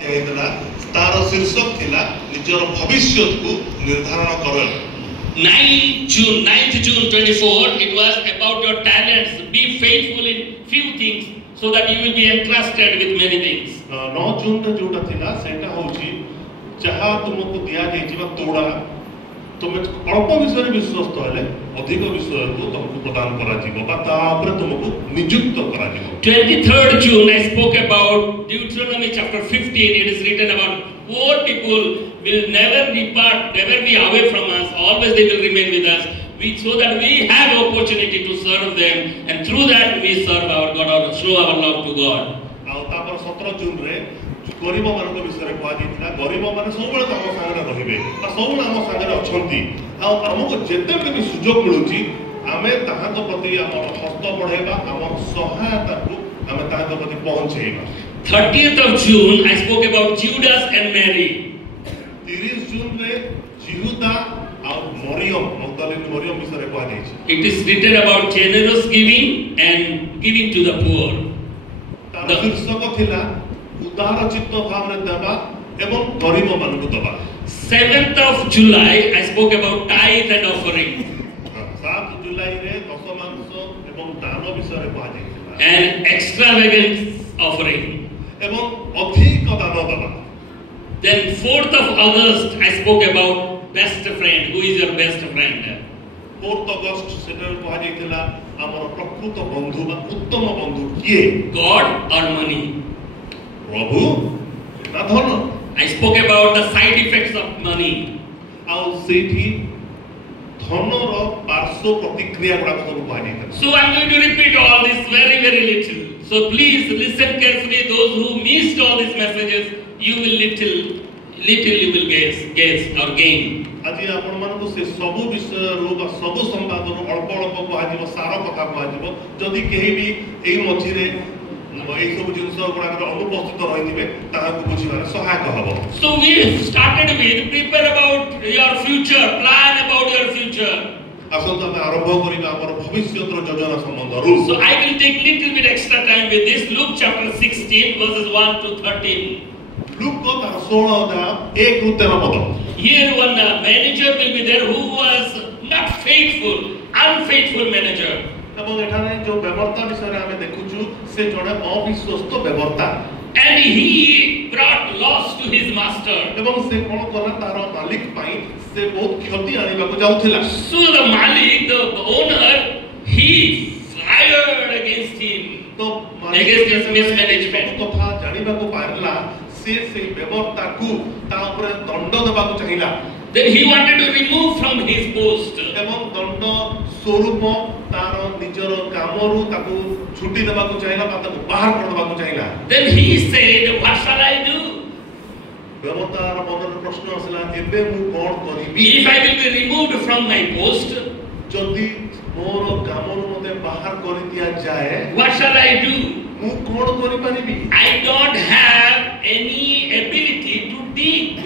तार शीर्षक थिला निजर भविष्य को निर्धारण कर 9th June 24 it was about your talents. Be faithful in few things so that you will be entrusted with many things. 9 जून रे जोटा थिला सेटा होची जहा तुमको दिया जाइबा तोड़ा तुम अल्प विषय विश्वस्त हेले अधिक विषय को तुमको प्रदान करा जीवो बा ता ऊपर तुमको नियुक्त करा जीवो. 23rd June I spoke about Deuteronomy chapter 15. It is written about poor people will never depart, never be away from us, always they will remain with us, so that we have opportunity to serve them, and through that we serve our God or show our love to God. आ तापर 17 जून रे गरीब मानक विषय कहा दिथिला गरीब माने सबले तम संगे रहिबे आ सबले हम संगे अछंती आ हमको जेते भी सुयोग मिलुची आमे ताहाक प्रति हमर हस्त बढ़ेबा हमर सहायता को आमे ताहाक प्रति पहुंचेबा. 30th of June I spoke about Judas and Mary. 30 जून रे यहूदा और मरियम मगदलीन मरियम विषय कहा जायछि. It is written about generous giving and giving to the poor. तार शीर्षक थिला उदार चित्त भाव रे देबा एवं गरीब मानक देबा. 7th of July I spoke about tithe and offering. 7 जुलाई रे दशमांश एवं दान विषय कहा जायछि And extravagant offering. एवं अधिक दान देबा. Then 4th of August I spoke about best friend. Who is your best friend? 4th अगस्त सेटर कहा जायतिला हमर प्रकृत बंधु बा उत्तम बंधु किए God or money? प्रभु ना धन. I spoke about the side effects of money. आ सेठी धनर पार्श्व प्रतिक्रिया गुडा सब कहा जायतिला. So I'm going to repeat all this very little. So please listen carefully. Those who missed all these messages, you will little you will guess or gain. आज आपण मानको से सब विषय रो बा सब संवाद रो अल्प अल्प कहा जीव सारा कथा कहा जीव जदि केही भी एई मझी रे एई सब जिंस गुडा के अनुपस्थित रहिबे ताहा को बुझिबार सहायक हबो. So we started with prepare about your future, plan about your future. आसन त आरंभ करिबा हमर भविष्यतर योजना संबंध रो. So I will take little bit extra time with this. Luke chapter 16 verses 1 to 13. Look को तार 16 अध्याय 1 ରୁ 13 पद. Here one manager will be there who was not faithful, unfaithful manager. एवं एठाने जो व्यवहारता विषय रे हमें देखुछु से जने अविश्वस्त व्यवहारता. And he brought loss to his master. एवं से कोन कला तार मालिक पई से बहुत क्षति आनिबा को जाउथिला. So the malik, the owner, he fired against him. तो against his mismanagement. कथा जानिबा को पारला से व्यवहारता को ता ऊपर दंड देबा को चाहिला. Then he wanted to remove from his post. एवं दंड स्वरूप तार निजर कामरु ताको छुट्टी देबा को चाहिला ताको बाहर कर देबा को चाहिला. Then he said, what shall I do? व्यवहारतार मनर प्रश्न आसला एबे मु कोन करिबि. If I will be removed from my post, जदि मोर कामरु मते बाहर कर दिया जाए what shall I do? मु कोन करि पारिबि. I don't have any ability to dig.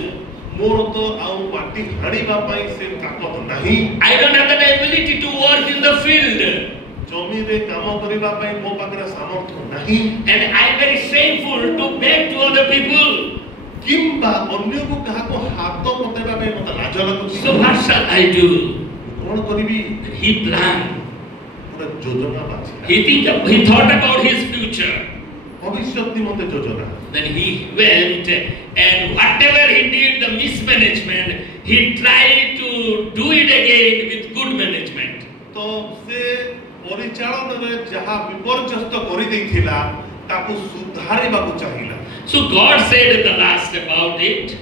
मोर तो आउ माटी हाड़ीबा पई से ताकत नाही. I don't have the ability to work in the field. जमी रे काम करिबा पई मो पाखरे सामर्थ्य नाही. And I am very shameful to beg to other people. किंबा अन्य को कहा को हाथ पतेबा पई मते लाज लागुची. So what shall I do? Cone करिबि. He planned. पूरा योजना बाछि. He thought about his future. भविष्यति मते योजना. Then he went and whatever he did, the mismanagement, he tried to do it again with good management. तो से परिचालन रे जहा विपर्यस्त करि दैथिला ताको सुधारिबा को चाहिला. So God said at the last about it,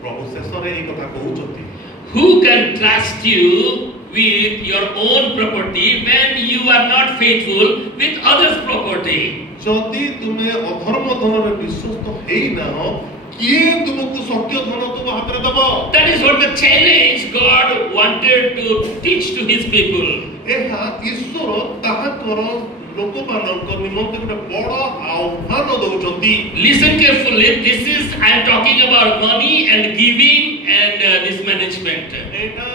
प्रभु शेषरे एई कथा कहउछथि. who can trust you with your own property when you are not faithful with others' property? जदि तुमे अधर्म धन रे विश्वस्त हेई ना हो किए तुमको सत्य धन तुम हाथ रे दबो. That is what the challenge God wanted to teach to his people. एहा ईश्वर ताहाकर लोक मानक निमंते गोटे बड़ आह्वान दउचंती. Listen carefully. This is I am talking about money and giving and this management. एटा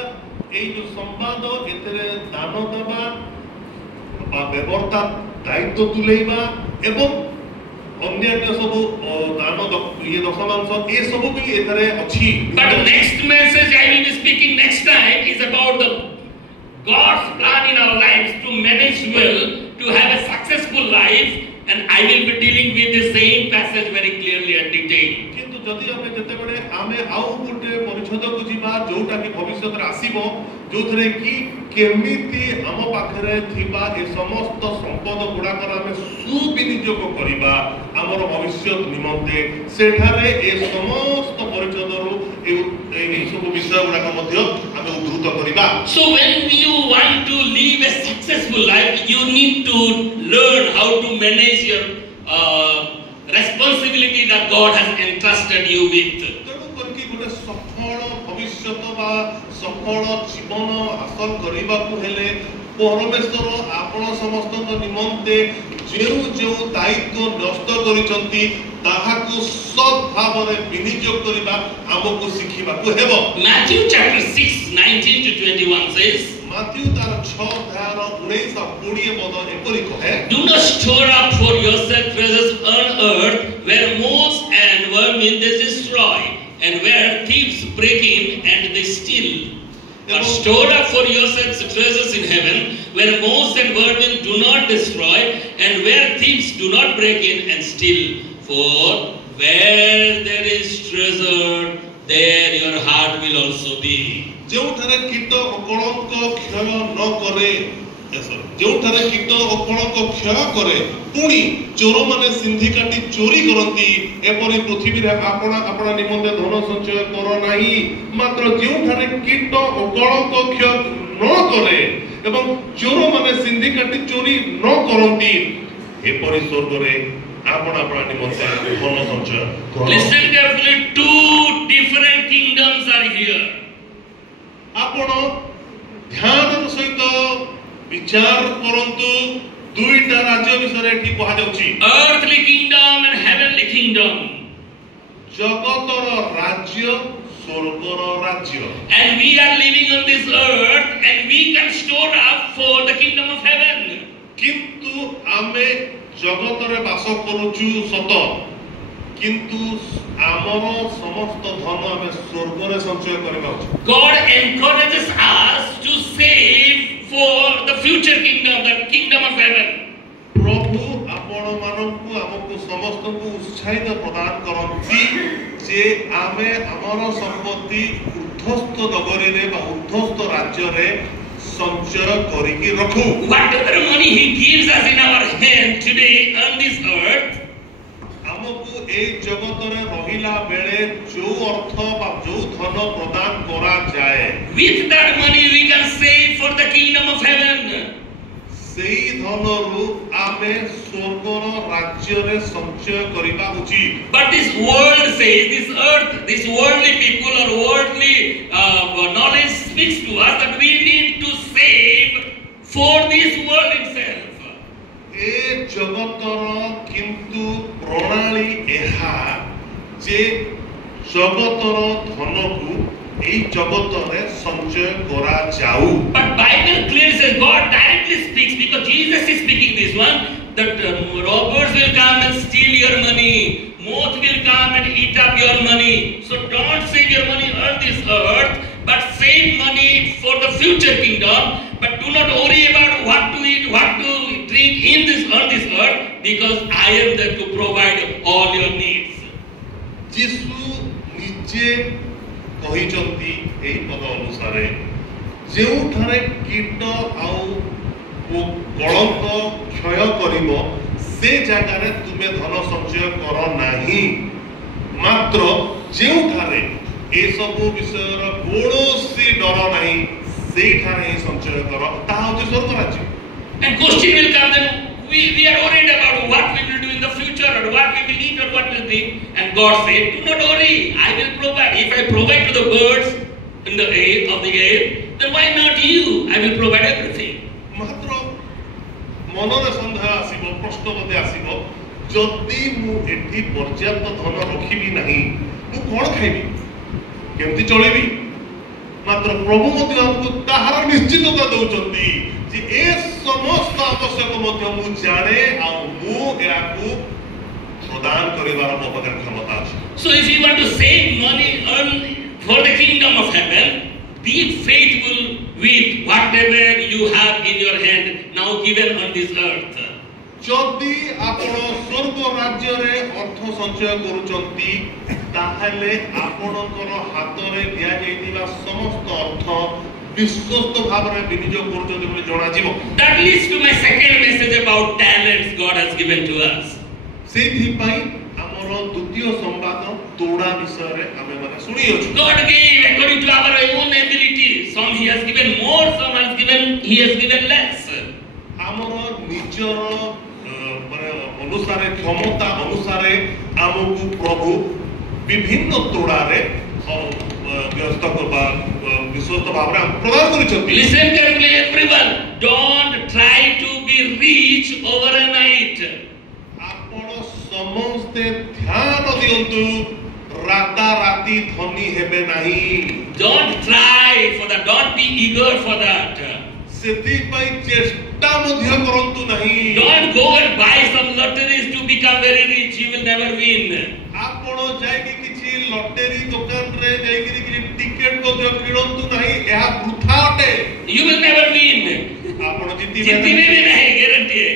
एई जो संवाद एतरे दान दबा बा व्यवहारता दायित्व तुलेबा एवं अन्य सब दान ये दशमांश ये सब भी एथरे अछि. But the next message I will be speaking next time is about the God's plan in our lives to manage well, to have a successful life, and I will be dealing with the same passage very clearly and detailed. किंतु जदि हमें जते बडे आमे आउ गुटे परिच्छेद को जीवा जोटा कि भविष्य रे आसीबो जोथरे कि केमिति हम पाखरे थिबा ए समस्त संपद गुडा कर हमें सुविनियोग करिबा हमर भविष्य निमंते सेठारे ए समस्त परिच्छेद रो ए सब विषय गुडा का मध्य हमें उद्धृत करिबा. So when you want to live a successful life, you need to learn how to manage your responsibility that God has entrusted you with. तेणु करके गोटे सफल भविष्य बा सफल जीवन हासिल करबा को हेले परमेश्वर आपण समस्त निमंते जेउ जेउ दायित्व नष्ट करिसंती ताहाकु सद भावरे विनियोग करबा हमकु सिखिबा को हेबो. Matthew chapter 6 19 to 21 says, Matthew तार 6 अध्याय 19 और 20 पद एपरि कहे, do not store up for yourself treasures on earth where moth and vermin they destroy and where thieves break in and they steal. But store up for yourselves treasures in heaven where moth and vermin do not destroy and where thieves do not break in and steal. For where there is treasure, there your heart will also be. जोठारे कीट अकलंक क्षय न करे जोठारे कीट अकलंक क्षय करे पुणी चोर माने सिंधी काटी चोरी करंती एपरि पृथ्वी रे आपना आपना निमंते धन संचय कर नाही मात्र जोठारे कीट अकलंक क्षय न करे एवं चोर माने सिंधी काटी चोरी न करंती एपरि स्वर्ग रे आपना आपना निमंते धन संचय कर. Listen carefully, two different kingdoms are here. आपण ध्यान सहित विचार करंतु दुईटा राज्य विषय एठी कहा जाउची. Earthly kingdom and heavenly kingdom. जगतर राज्य स्वर्गर राज्य. And we are living on this earth and we can store up for the kingdom of heaven. किंतु आमे जगतरे वास करूचु सत किंतु आमर समस्त धन आमे स्वर्ग रे संचय करबा उचित. God encourages us to save for the future kingdom, the kingdom of heaven. प्रभु आपण मानकु हमकु समस्त को उत्साहित प्रदान करंती जे आमे हमर संपत्ति ऊर्ध्वस्त नगरी रे बा ऊर्ध्वस्त राज्य रे संचय करिकि रखु. Whatever money He gives us in our hand today on this earth, हमकु ए जगत रे रहिला बेले जो अर्थ बा जो धन प्रदान करा जाए with that money we can save for the kingdom of heaven. सेई धनरु आमे स्वर्गर राज्य रे संचय करिबा उचित. But this world says, this earth, this worldly people or worldly knowledge speaks to us that we need to save for this world itself. ए जगतर किंतु प्रणाली एहा जे जगतर धनकु एई जगतरे संचय करा जाऊ. But Bible clearly says, God directly speaks because Jesus is speaking this one, that robbers will come and steal your money, moth will come and eat up your money. So don't save your money on this earth, but save money for the future kingdom. But do not worry about what to eat, what to drink in this on this earth, because I am there to provide all your needs. जीसु निजे कहिचंती एई पद अनुसार जेउठारे कीट आउ कलंक क्षय करिवो से जगह रे तुमे धन संचय कर नाही मात्र जेउठारे ए सब विषय रो कोनोसी डर नाही सेठारे संचय कर ता होचे स्वर्ग राज्य. And question will come then, we are worried about what we will do in the future or what we will eat or what we will drink. And God said, do not worry, I will provide. If I provide to the birds in the air of the air, then why not you? I will provide everything. मात्र मनरे संदेह आसीबो प्रश्न बदे आसीबो जदि मु एठी पर्याप्त धन रखिबी नाही मु कोन खाइबी केमति चलेबी. मात्र प्रभु मध्य हमकु ताहार निश्चितता दउचंती जे ए समस्त आवश्यक मध्य मु जाने आ मु याकु ପ୍ରଦାନ କରିବାର ମୋ ପାଖରେ କ୍ଷମତା ଅଛି। So if you want to save money, earn for the kingdom of heaven, be faithful with whatever you have in your hand now given on this earth. ଯଦି ଆପଣ ସ୍ୱର୍ଗ ରାଜ୍ୟରେ ଅର୍ଥ ସଞ୍ଚୟ କରୁଛନ୍ତି ତାହେଲେ ଆପଣଙ୍କର ହାତରେ ଦିଆଯାଇଥିବା ସମସ୍ତ ଅର୍ଥ ବିଶ୍ୱସ୍ତ ଭାବରେ ବିନିଯୋଗ କରୁଛନ୍ତି ବୋଲି ଜଣାଯିବ। That leads to my second message about talents God has given to us. ସେଇଥିପାଇଁ ଆମର ଦ୍ୱିତୀୟ ସମ୍ବାଦ ତୋଡ଼ା ବିଷୟରେ ଆମେମାନେ ଶୁଣିଅଛୁ। God gave according to our own ability. Some He has given more, some He has given less. ଆମର ନିଜର ମାନେ ଅନୁସାରେ କ୍ଷମତା ଅନୁସାରେ ଆମକୁ ପ୍ରଭୁ ବିଭିନ୍ନ ତୋଡ଼ାରେ ବିଶ୍ୱସ୍ତ ଭାବରେ ଆମକୁ ପ୍ରଦାନ କରିଛନ୍ତି। Listen carefully, everyone. Don't try to be rich overnight. ଆପଣ ସମସ୍ତେ ଧ୍ୟାନ ଦିଅନ୍ତୁ ରାତାରାତି ଧନୀ ହେବେ ନାହିଁ। Don't try for that. Don't be eager for that. ସେଥିପାଇଁ ଚେଷ୍ଟା ମଧ୍ୟ କରନ୍ତୁ ନାହିଁ। Don't go and buy some lotteries to become very rich. You will never win. ଆପଣ ଯାଇକି କିଛି ଲଟେରୀ ଦୋକାନରେ ଯାଇକି କିଛି ଟିକେଟ ମଧ୍ୟ କିଣନ୍ତୁ ନାହିଁ, ଏହା ବୃଥା ଅଟେ। You will never win. ଆପଣ ଜିତିବେ ବି ନାହିଁ, guarantee.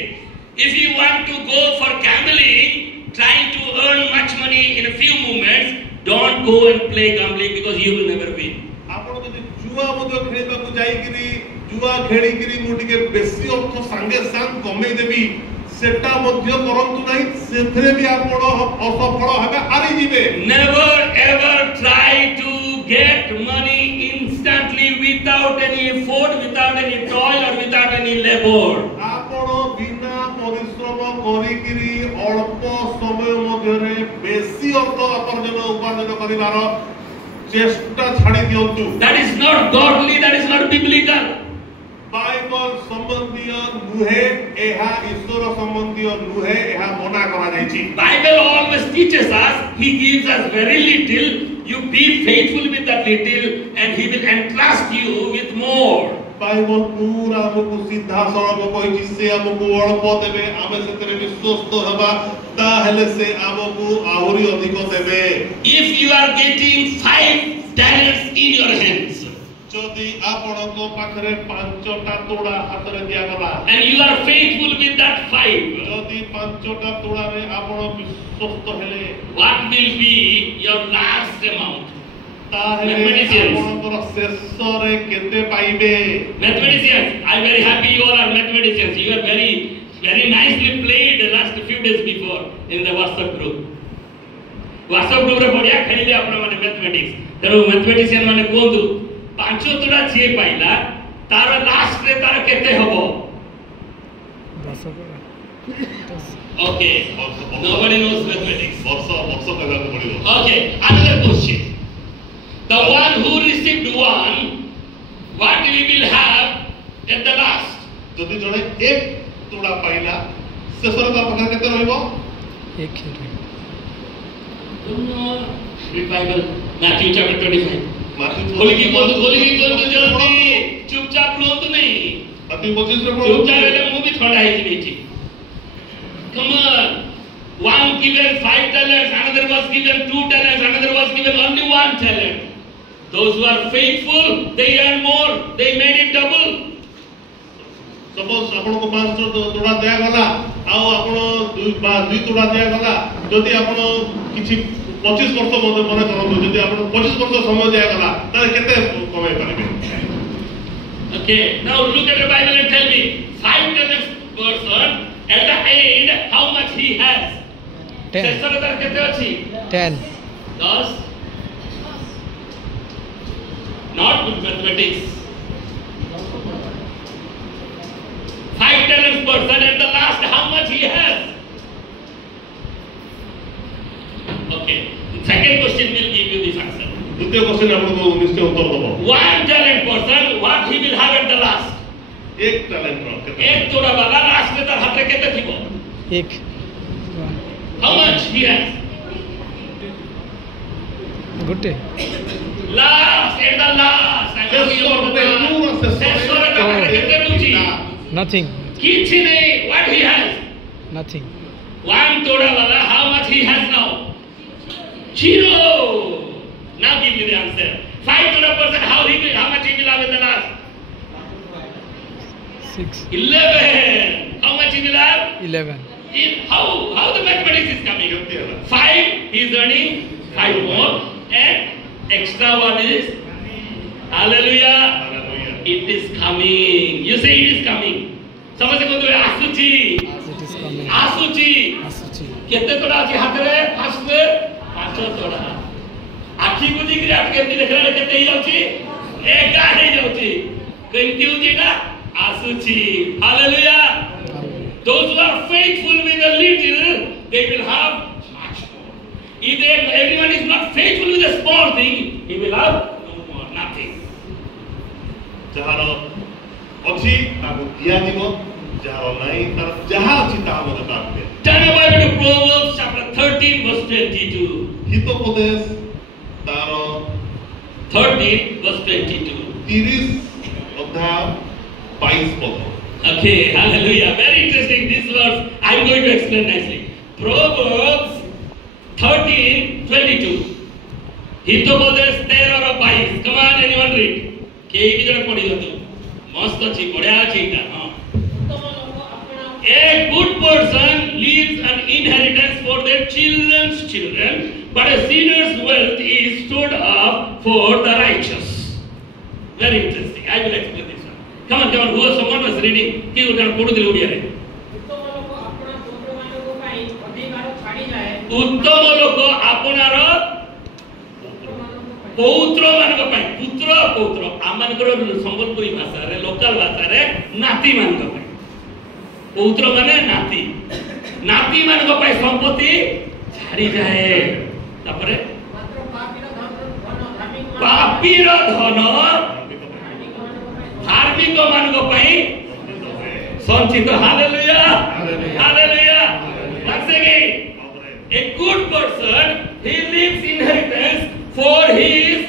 If you want to go for gambling, trying to earn much money in a few moments, don't go and play gambling because you will never win. ଆପଣ ଯଦି ଜୁଆ ମଧ୍ୟ ଖେଳିବାକୁ ଯାଇକିରି ଜୁଆ ଖେଳିକିରି ମୁଁ ଟିକେ ବେଶୀ ଅର୍ଥ ସାଙ୍ଗେ ସାଙ୍ଗ କମେଇ ଦେବି ସେଟା ମଧ୍ୟ କରନ୍ତୁ ନାହିଁ, ସେଥିରେ ବି ଆପଣ ଅସଫଳ ହେବେ, ହାରିଯିବେ। Never ever try to get money instantly without any effort, without any toil or without any labor. ଆପଣ ବିନା ପରିଶ୍ରମ କରିକିରି ଅଳ୍ପ ସମୟ ମଧ୍ୟରେ ବେଶୀ ଅର୍ଥ ଉପାର୍ଜନ କରିବାର ଚେଷ୍ଟା ଛାଡ଼ି ଦିଅନ୍ତୁ। That is not godly, that is not biblical. Bible ସମ୍ବନ୍ଧୀୟ ନୁହେଁ, ଏହା ଈଶ୍ୱର ସମ୍ବନ୍ଧୀୟ ନୁହେଁ, ଏହା ମନା କରାଯାଇଛି। Bible always teaches us, He gives us very little. You be faithful with that little and He will entrust you with more. Bible ପୁରା ଆମକୁ ସିଧା ସଳଖ କହିଛି, ସେ ଆମକୁ ଅଳ୍ପ ଦେବେ, ଆମେ ସେଥିରେ ବିଶ୍ୱସ୍ତ ହେବା, ତାହେଲେ ସେ ଆମକୁ ଆହୁରି ଅଧିକ ଦେବେ। If you are getting 5 talents in your hands, ଯଦି ଆପଣଙ୍କ ପାଖରେ 5ଟା ତୋଡ଼ା ହାତରେ ଦିଆଗଲା and you are faithful with that 5, ଯଦି 5ଟା ତୋଡ଼ାରେ ଆପଣ ବିଶ୍ୱସ୍ତ ହେଲେ, what will be your last amount? ତାହେଲେ ଆପଣଙ୍କର ଶେଷରେ କେତେ ପାଇବେ? Mathematicians, I am very happy you all are mathematicians. You are very nicely played the last few days before in the WhatsApp group. WhatsApp group रे बढ़िया खेलिले आपण माने mathematics. तेरो मैथमेटिशियन माने कोंदु 5 तोड़ा जे पाइला तार लास्ट रे तार केते हबो? 10 Okay, nobody knows mathematics. ବର୍ଷ କହିବାକୁ ପଡ଼ିବ। Okay, another question. The one who received 1, what we will have at the last? ଯଦି ଜଣେ 1 ତୋଡ଼ା ପାଇଲା ଶେଷରେ ତା ପାଖରେ କେତେ ରହିବ? 1 Read Bible, Matthew chapter 25. खोली की बोल जल्दी, चुपचाप रो तो नहीं। Matthew 25 रे चुपचाप रहले मुंह भी ठंडा है जी। Come on, one given 5 talents, another was given 2 talents, another was given only 1 talent. Those who are faithful, they earn more, they made it double. Suppose ଆପଣଙ୍କୁ 5 ତୋଡ଼ା ଦିଆଗଲା ଆଉ ଆପଣ 2 ତୋଡ଼ା ଦିଆଗଲା, ଯଦି ଆପଣ କିଛି 25 ବର୍ଷ ମନେ କରନ୍ତୁ, ଯଦି ଆପଣ 25 ବର୍ଷ ସମୟ ଦିଆଗଲା ତାହେଲେ କେତେ କମାଇ ପାରିବେ? Okay, now look at the Bible and tell me, 5 talents person at the end how much he has? 10 ଶେଷରେ ତାର କେତେ ଅଛି? 10 10. Not good mathematics. 5 talents person at the last how much he has? Okay, second question will give you this answer. ଦ୍ୱିତୀୟ question ଆପଣଙ୍କୁ ନିଶ୍ଚୟ ଉତ୍ତର ଦେବ। 1 talent person, what he will have at the last? 1 ଟ୍ୟାଲେଣ୍ଟର କେତେ? 1 ତୋଡ଼ା ବାଲା ଲାଷ୍ଟ ରେ ତାର ହାତରେ କେତେ ଥିବ? 1 How much he has? ଗୋଟେ Last, at the last. ଶେଷରେ ତାର କେତେ ରହୁଛି? nothing କିଛି ନାହିଁ. What he has? nothing One toda wala, how much he has now? 0. Now give me the answer. 5 toda person, how much he will have in the last? 6. 11. How much he will have? 11. How the mathematics is coming? 5 he is earning 5 more, and extra one is hallelujah. Hallelujah. It is coming. You say it is coming. समझ को तो आसुची. It is coming. आसुची. Asuchi. कितने तोड़ा अच्छी हाथ रे? फर्स्ट 5 तोड़ा. आखी बुझी कि आप केमती देख रहे हैं कितने ही जाऊँची? एक गाड़ी जाऊँची. केमती होती ना? आसुची. Hallelujah. Those who are faithful with a little, they will have much more. If everyone is not faithful with a small thing, he will have no more, nothing. ଯାହାର ଅଛି ତାକୁ ଦିଆଯିବ, ଯାହାର ନାହିଁ ତାର ଯାହା ଅଛି ତାହା ମଧ୍ୟ ତାକୁ ଦିଆ। Turn your Bible to Proverbs chapter 13 verse 22. ହିତୋପଦେଶ ତାର 13 verse 22. 30 ଅଧ୍ୟାୟ 22 ପଦ। Okay, hallelujah. Very interesting this verse. I am going to explain nicely. Proverbs 13 22. Hitopadesha 13 और 22. Come on, anyone read. केही भी जरा पढ़ी दो। मस्त अछि, बढ़िया अछि इटा। हां। A good person leaves an inheritance for their children's children, but a sinner's wealth is stored up for the righteous. Very interesting. I will explain this one. Come on, who someone was reading? He would have put the Odia. उत्तम लोक आपणार पौत्र मानक पाई पुत्र पौत्र आमानकर संबलपुरी भाषा रे local भाषा रे नाती मानक पाई पौत्र माने नाती नाती मानक पाई संपत्ति छाड़ी जाए तापरे पापीर धन धार्मिक मानक पाई संचित hallelujah hallelujah once again a good person he leaves inheritance for his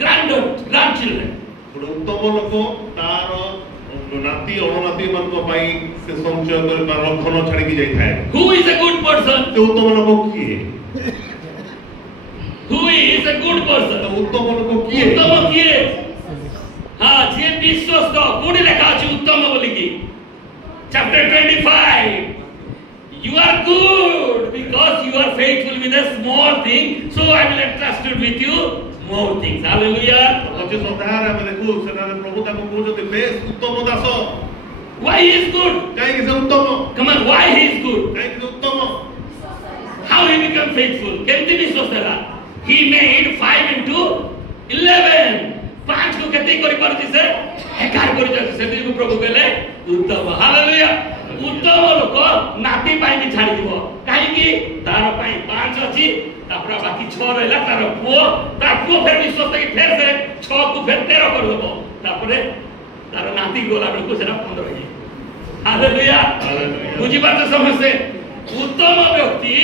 grandchildren. ଉତ୍ତମ ଲୋକ ତାର ନାତି ଅଣନାତି ମାନଙ୍କ ପାଇଁ ସେ ସଞ୍ଚୟ କରିବାର ଧନ ଛାଡ଼ିକି ଯାଇଥାଏ। Who is a good person? ସେ ଉତ୍ତମ ଲୋକ କିଏ? Who is a good person? ଉତ୍ତମ ଲୋକ କିଏ? ଉତ୍ତମ କିଏ? ହଁ ଯିଏ ବିଶ୍ୱସ୍ତ କୋଉଠି ଲେଖା ଅଛି ଉତ୍ତମ ବୋଲିକି chapter 25. You are good because you are faithful with a small thing, so I will entrust it with you more things. Hallelujah. 25 ଅଧ୍ୟାୟରେ ଆମେ ଦେଖୁ ସେଠାରେ ପ୍ରଭୁ ତାକୁ କହୁଛନ୍ତି ବେଶ ଉତ୍ତମ Das. Why he is good? କାହିଁକି ସେ ଉତ୍ତମ? Come on, why he is good? କାହିଁକି ସେ ଉତ୍ତମ? How he become faithful? କେମିତି ବିଶ୍ୱାସ ହେଲା? He made 5 into 11. 5 को କେତେ କରି ପାରୁଛି ସେ? 11 କରି ଯାଉଛି। ସେଦିନକୁ ପ୍ରଭୁ କହିଲେ ଉତ୍ତମ। ହାଲେଲୁୟା। ଉତ୍ତମ ଲୋକ ନାତି ପାଇଁ ବି ଛାଡ଼ି ଯିବ। କାହିଁକି? ତାର ପାଇଁ 5 ଅଛି, ତାପରେ ବାକି 6 ରହିଲା ତାର ପୁଅ, ତା ପୁଅ ଫେର ବିଶ୍ୱାସ କି ଫେର ସେ 6 କୁ ଫେର 13 କରିଦେବ। ତାପରେ ତାର ନାତି ଗଲା ବେଳକୁ ସେଟା 15 ହେଇଯିବ। ହାଲେଲୁୟା। ବୁଝିପାରୁଛ ସମସ୍ତେ? ଉତ୍ତମ ବ୍ୟକ୍ତି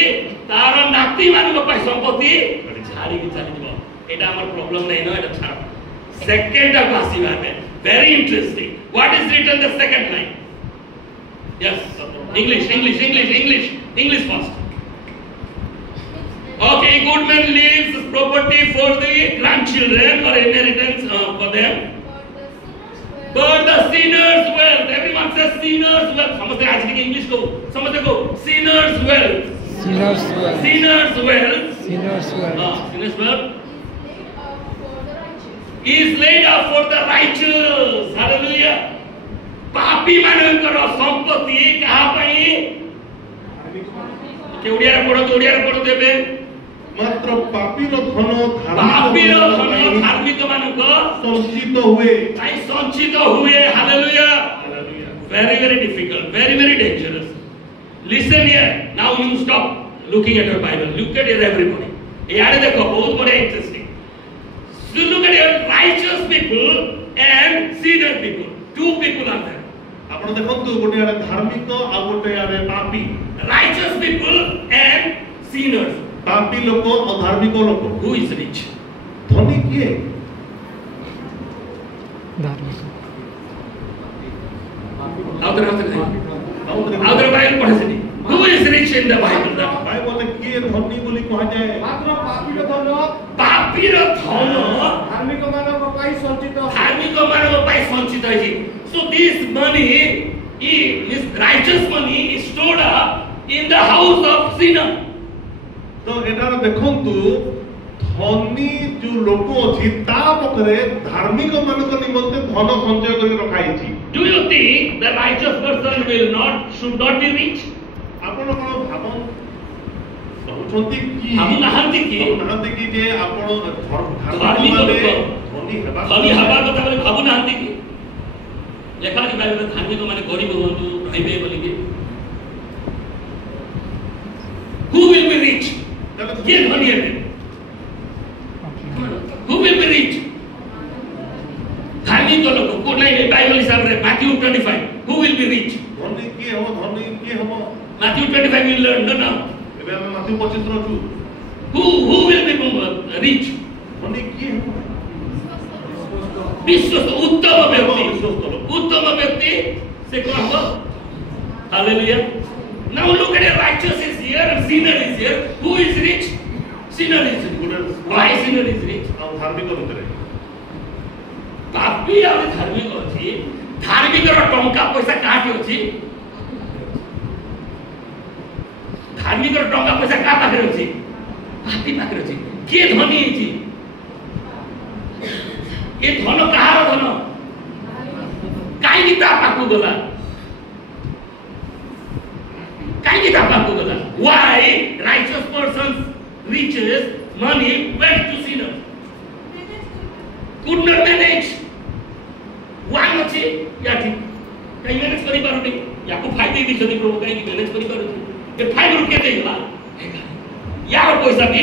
ତାର ନାତି ମାନଙ୍କ ପାଇଁ ସମ୍ପତ୍ତି ଛାଡ଼ିକି ଚାଲିଯିବ। ଏଇଟା ଆମର ପ୍ରୋବ୍ଲେମ ନାହିଁ ନା, ଏଇଟା ଛାଡ଼। Second of Asivan, very interesting. What is written the second line? Yes, English first. Okay, good man leaves property for the grandchildren or inheritance for them. But the sinner's wealth, everyone says sinner's wealth. Samajhe aaj ki English ko, samajhe ko. Sinner's wealth. Sinner's wealth. Sinner's wealth. Sinner's wealth. Sinner's wealth. Is laid up for the righteous. Hallelujah. पापी मानकर संपत्ति कहाँ पाई? के उड़ियारे पढ़ो देवे। मात्र पापीर धन धार्मिक मानक संचित हुए। ताई संचित हुए। Hallelujah. Very difficult, very dangerous. Listen here. Now you stop looking at your Bible. Look at it, everybody. यारे देखो बहुत बड़े interesting. You look at your righteous people and sinner people. Two people are there. आपण देखंतु गोटे आरे धार्मिक आ गोटे आरे पापी। Righteous people and sinners. पापी लोक और धार्मिक लोक। Who is rich? धनी किए? धार्मिक। आउतर बाइबल पढ़े से नहीं। Who is rich in the Bible? ବାଇବଲରେ କିଏ ଧନୀ ବୋଲି କୁହାଯାଏ? ମାତ୍ର ପାପୀର ଧନ ପାପୀର ଧନ ଧାର୍ମିକମାନଙ୍କ ପାଇଁ ସଞ୍ଚିତ ଧାର୍ମିକମାନଙ୍କ ପାଇଁ ସଞ୍ଚିତ ହେଇଛି. So this money, his righteous money is stored up in the house of sinner. ତ ଏଟାର ଦେଖନ୍ତୁ ଧନୀ ଯୋଉ ଲୋକ ଅଛି ତା ପାଖରେ ଧାର୍ମିକ ମାନଙ୍କ ନିମନ୍ତେ ଧନ ସଞ୍ଚୟ କରି ରଖାଯାଇଛି. Do you think the righteous person should not be rich? ଆପଣ କଣ ଭାବୁଛନ୍ତି କି ଭାବୁନାହାନ୍ତି କି ଯେ ଆପଣ ଧାର୍ମିକ ଲୋକ ଧନୀ ହେବା ଧନୀ ହେବା କଥା ବୋଲି ଭାବୁନାହାନ୍ତି କି? ଲେଖା ଅଛି ବାଇବେଲରେ ଧାର୍ମିକ ମାନେ ଗରିବ ହୁଅନ୍ତୁ ରହିବେ ବୋଲିକି. Who will be rich? କିଏ ଧନୀ ହେବେ? Who will be rich? ଧାର୍ମିକ ଲୋକ କୋ ନାହିଁ ବାଇବେଲ ହିସାବରେ Matthew 25. Who will be rich? ଧନୀ କିଏ ହବ? ଧନୀ କିଏ ହବ? Matthew 25 will learn now. ଏବେ ଆମେ ମାଥ୍ୟୁ 25 ରେ ଅଛୁ. Who will be rich? ଧନୀ କିଏ ହବ? ବିଶ୍ୱସ୍ତ ଉତ୍ତମ ବ୍ୟକ୍ତି. ଉତ୍ତମ ବ୍ୟକ୍ତି ସେ କଣ ହବ? Hallelujah. Now look at it, righteous is here and sinner is here. Who is rich? Sinner is rich. Why sinner is rich? ଆଉ ଧାର୍ମିକ ଭିତରେ ପାପୀ ଆଉ ଧାର୍ମିକ ଅଛି. ଧାର୍ମିକର ଟଙ୍କା ପଇସା କାହାଠି ଅଛି? ଧାର୍ମିକର ଟଙ୍କା ପଇସା କାହା ପାଖରେ ଅଛି? ପାପୀ ପାଖରେ ଅଛି. କିଏ ଧନୀ ହେଇଛି? ଏ ଧନ କାହାର ଧନ? କାହିଁକି ତା ପାଖକୁ ଗଲା? କାହିଁକି ତା ପାଖକୁ ଗଲା? Why righteous person's riches money went to sinners? Could not manage. One ଅଛି याठी କାହିଁ ମ୍ୟାନେଜ କରିପାରୁନି? ୟାକୁ ଫାଇଦ୍ ଦେଇଛନ୍ତି ପ୍ରଭୁ, କାହିଁକି ମ୍ୟାନେଜ କରିପାରୁନି? ଏ 5 ରୁ କେତେ ହେଲା? ୟାର ପଇସା ବି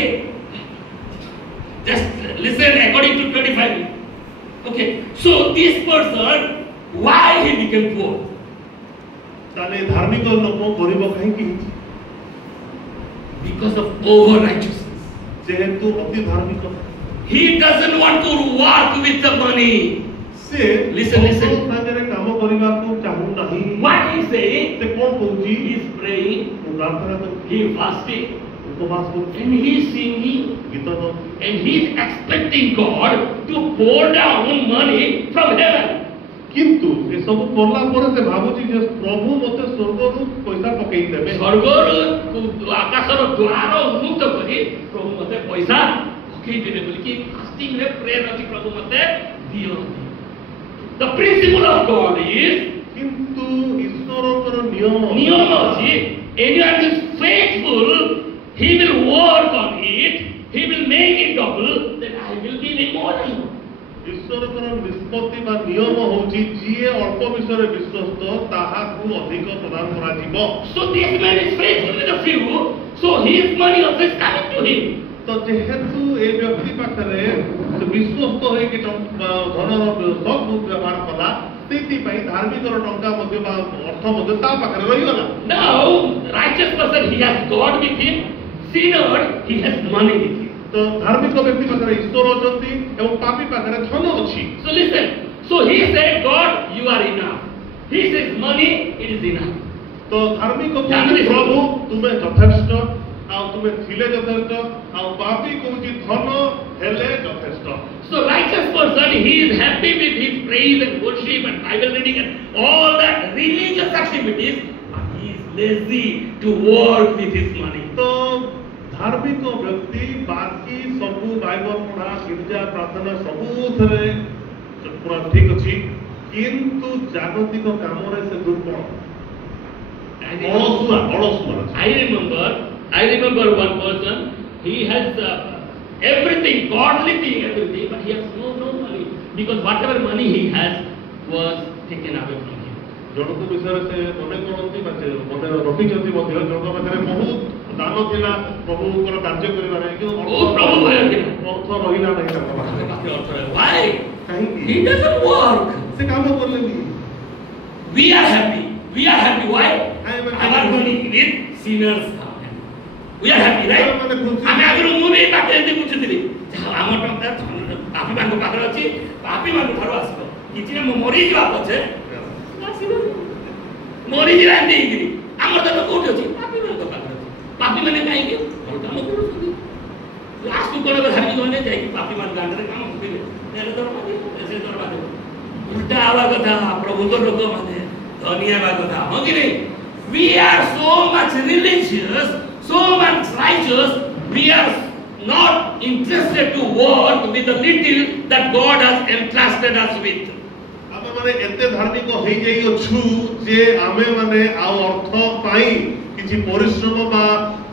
just listen according to 25. Okay, so this person, why he became poor? ତାହେଲେ ଧାର୍ମିକ ଲୋକ ଗରିବ କାହିଁକି ହେଇଛି? Because of over righteousness. ଯେହେତୁ ଅତି ଧାର୍ମିକ. He doesn't want to work with the money. ସେ Listen. ସାଙ୍ଗରେ କାମ କରିବାକୁ ଚାହୁଁନାହିଁ. What he saying? ସେ କଣ କହୁଛି? He is praying, ପ୍ରାର୍ଥନା କରୁଛି, he fasting, ଉପବାସ କରୁଛି, and he is singing, ଗୀତ ଗାଉଛି. and he is expecting God to pour down money from heaven. କିନ୍ତୁ ଏସବୁ କଲା ପରେ ସେ ଭାବୁଛି ଯେ ପ୍ରଭୁ ମୋତେ ସ୍ୱର୍ଗରୁ ପଇସା ପକେଇ ଦେବେ. ସ୍ୱର୍ଗରୁ ଆକାଶର ଦ୍ୱାର ଉନ୍ମୁକ୍ତ କରି ପ୍ରଭୁ ମୋତେ ପଇସା ପକେଇ ଦେବେ ବୋଲିକି ଫାଷ୍ଟିଂ ରେ ପ୍ରେୟର ଅଛି, ପ୍ରଭୁ ମୋତେ ଦିଅନ୍ତି. The principle of God is କିନ୍ତୁ ଈଶ୍ୱରଙ୍କର ନିୟମ ଅଛି, anyone who is faithful, he will work on it, he will make it double, then I will be rewarded. ଈଶ୍ୱରଙ୍କର ନିଷ୍ପତ୍ତି ବା ନିୟମ ହେଉଛି ଯିଏ ଅଳ୍ପ ବିଷୟରେ ବିଶ୍ୱସ୍ତ ତାହାକୁ ଅଧିକ ପ୍ରଦାନ କରାଯିବ. So this man is faithful with a few, so his money also is coming to him. ତ ଯେହେତୁ ଏ ବ୍ୟକ୍ତି ପାଖରେ ସେ ବିଶ୍ୱସ୍ତ ହୋଇକି ଧନର ସବୁ ବ୍ୟବହାର କଲା, ସେଥିପାଇଁ ଧାର୍ମିକର ଟଙ୍କା ମଧ୍ୟ ବା ଅର୍ଥ ମଧ୍ୟ ତା ପାଖରେ ରହିଗଲା. Now, righteous person, he has God with him, sinner, he has money with him. ତ ଧାର୍ମିକ ବ୍ୟକ୍ତି ପାଖରେ ଈଶ୍ୱର ଅଛନ୍ତି ଏବଂ ପାପୀ ପାଖରେ ଧନ ଅଛି. So listen, so he said, God, you are enough. He says, money, it is enough. ତ ଧାର୍ମିକ କହୁଛି ପ୍ରଭୁ ତୁମେ ଯଥେଷ୍ଟ, ଆଉ ତୁମେ ଥିଲେ ଯଥେଷ୍ଟ, ଆଉ ପାପୀ କହୁଛି ଧନ ହେଲେ ଯଥେଷ୍ଟ. So righteous person, he is happy with his praise and worship and Bible reading and all that religious activities, but he is lazy to work with his money. ତ ଧାର୍ମିକ ବ୍ୟକ୍ତି ବାକି ସବୁ ବାଇବଲ ପଢା, ଗିର୍ଜା, ପ୍ରାର୍ଥନା ସବୁଥିରେ ପୁରା ଠିକ ଅଛି, କିନ୍ତୁ ଜାଗତିକ କାମରେ ସେ ଦୁର୍ବଳ, ଅଳସୁଆ. I remember one person, he has everything, godly thing, everything, but he has no money because whatever money he has was taken away from him. ଜଣଙ୍କ ବିଷୟରେ ସେ ମନେ କରନ୍ତି ବା ମନେ ରଖିଛନ୍ତି ମଧ୍ୟ, ଜଣଙ୍କ ପାଖରେ ବହୁତ ଦାନ ଥିଲା ପ୍ରଭୁଙ୍କର କାର୍ଯ୍ୟ କରିବାରେ, କିନ୍ତୁ ଅର୍ଥ ରହିଲା ନାହିଁ ତାଙ୍କ ପାଖରେ. Why? କାହିଁକି? He doesn't work. ସେ କାମ କଲେନି. We are happy. Why? Our money with sinners. We are happy, right? ଆମେ ଆଗରୁ ମୁଁ ବି ପାଖରେ ଏମିତି ବୁଝୁଥିଲି, ଆମ ଟଙ୍କା ପାପୀ ମାନଙ୍କ ପାଖରେ ଅଛି, ପାପୀ ମାନଙ୍କ ଠାରୁ ଆସିବ, କିଛି ନା ମରିଯିବା ପଛେ ମରିଯିବା ଏମିତି ହେଇକିରି ଆମର ଧନ କୋଉଠି ଅଛି? ପାପୀ पापी माने काहे काम करू लास्ट को कोन धार्मिक माने जाई पापी मान गांडरे काम करिले नेले दरबार ऐसे दरबार उल्टा आवा कथा प्रभु को लोक माने धनिया बा कथा हो कि नहीं we are so much religious so much righteous we are not interested to work with the little that God has entrusted us with ଆମେ ମାନେ ଏତେ ଧାର୍ମିକ ହେଇ ଯାଇ ଅଛୁ ଯେ ଆମେ ମାନେ ଆଉ ଅର୍ଥ ପାଇଁ କିଛି ପରିଶ୍ରମ ବା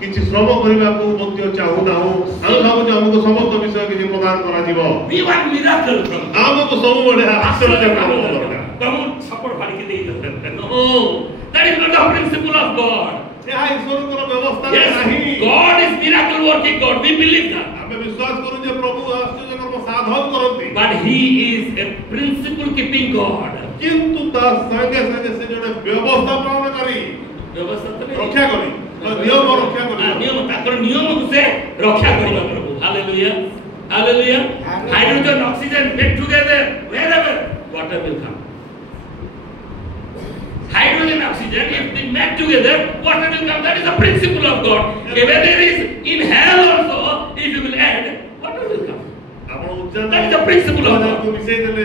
କିଛି ଶ୍ରମ କରିବାକୁ ମଧ୍ୟ ଚାହୁ ନାହୁଁ ଆମେ ଭାବୁଛୁ ଆମକୁ ସମସ୍ତ ବିଷୟ କିଛି ପ୍ରଦାନ କରାଯିବ we want miracle from ଆମକୁ ସବୁବେଳେ ଆଶ୍ଚର୍ଯ୍ୟ କାମ ଦରକାର ପ୍ରଭୁ ସପୋର୍ଟ କରିକି ଦେଇ ଦଉଛନ୍ତି no that is not the principle of God ଏହା ଈଶ୍ୱରଙ୍କର ବ୍ୟବସ୍ଥା yes ନାହିଁ God is miracle working God we believe that ଆମେ ବିଶ୍ୱାସ କରୁ ଯେ ପ୍ରଭୁ ଆଶ୍ଚର୍ଯ୍ୟ କର୍ମ ସାଧନ କରନ୍ତି but he is a principle keeping God କିନ୍ତୁ ତା ସାଙ୍ଗେ ସାଙ୍ଗେ ସେ ଜଣେ ବ୍ୟବସ୍ଥା ପାଳନକାରୀ ବ୍ୟବସ୍ଥା ତ ରକ୍ଷା କରି ନିୟମ ରକ୍ଷା କରି ନିୟମ ତାଙ୍କର ନିୟମକୁ ସେ ରକ୍ଷା କରିବା ପ୍ରଭୁ hallelujah hallelujah hydrogen oxygen get together wherever water will come hydrogen oxygen if they met together water will come that is the principle of God if there is in hell also if you will add water will come ଆପଣ ଉଚ୍ଚାରଣ that is the principle of God ମିଶେଇ ଦେଲେ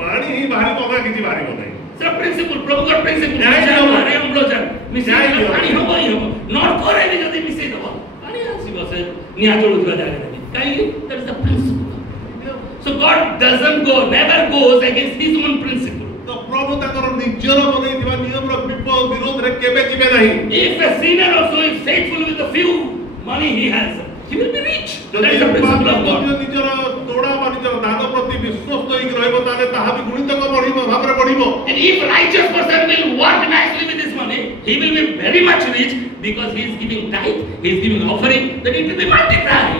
ପାଣି ହିଁ ବାହାରିବ ଅଲଗା କିଛି ବାହାରିବ ନାହିଁ ସେ ପ୍ରିନ୍ସିପଲ ପ୍ରଭୁଙ୍କର ପ୍ରିନ୍ସିପଲ ମାରେ ଅମ୍ଳଜାନ ମିଶେଇ ପାଣି ହବ ହିଁ ହବ ନଟ୍ କରେ ବି ଯଦି ମିଶେଇ ଦବ ପାଣି ଆସିବ ସେ ନିଆଁ ଜଳୁଥିବା ଜାଗାରେ କାହିଁକି that is the principle so God doesn't go never goes against his own principle ତ ପ୍ରଭୁ ତାଙ୍କର ନିଜର ବନେଇଥିବା ନିୟମର ବିରୋଧରେ କେବେ ଯିବେ ନାହିଁ if a sinner also is faithful with the few money he has he will be rich that is the principle of God ନିଜର ତୋଡ଼ା ବା ନିଜର ଦାନ ପ୍ରତି ବିଶ୍ୱସ୍ତ ହେଇକି ରହିବ ତାହେଲେ ତାହା ବି ଗୁଣିତକ ବଢିବ ଭାବରେ ବଢିବ and if righteous person will work nicely with his money he will be very much rich because he is giving tithe he is giving offering then it will be multiplied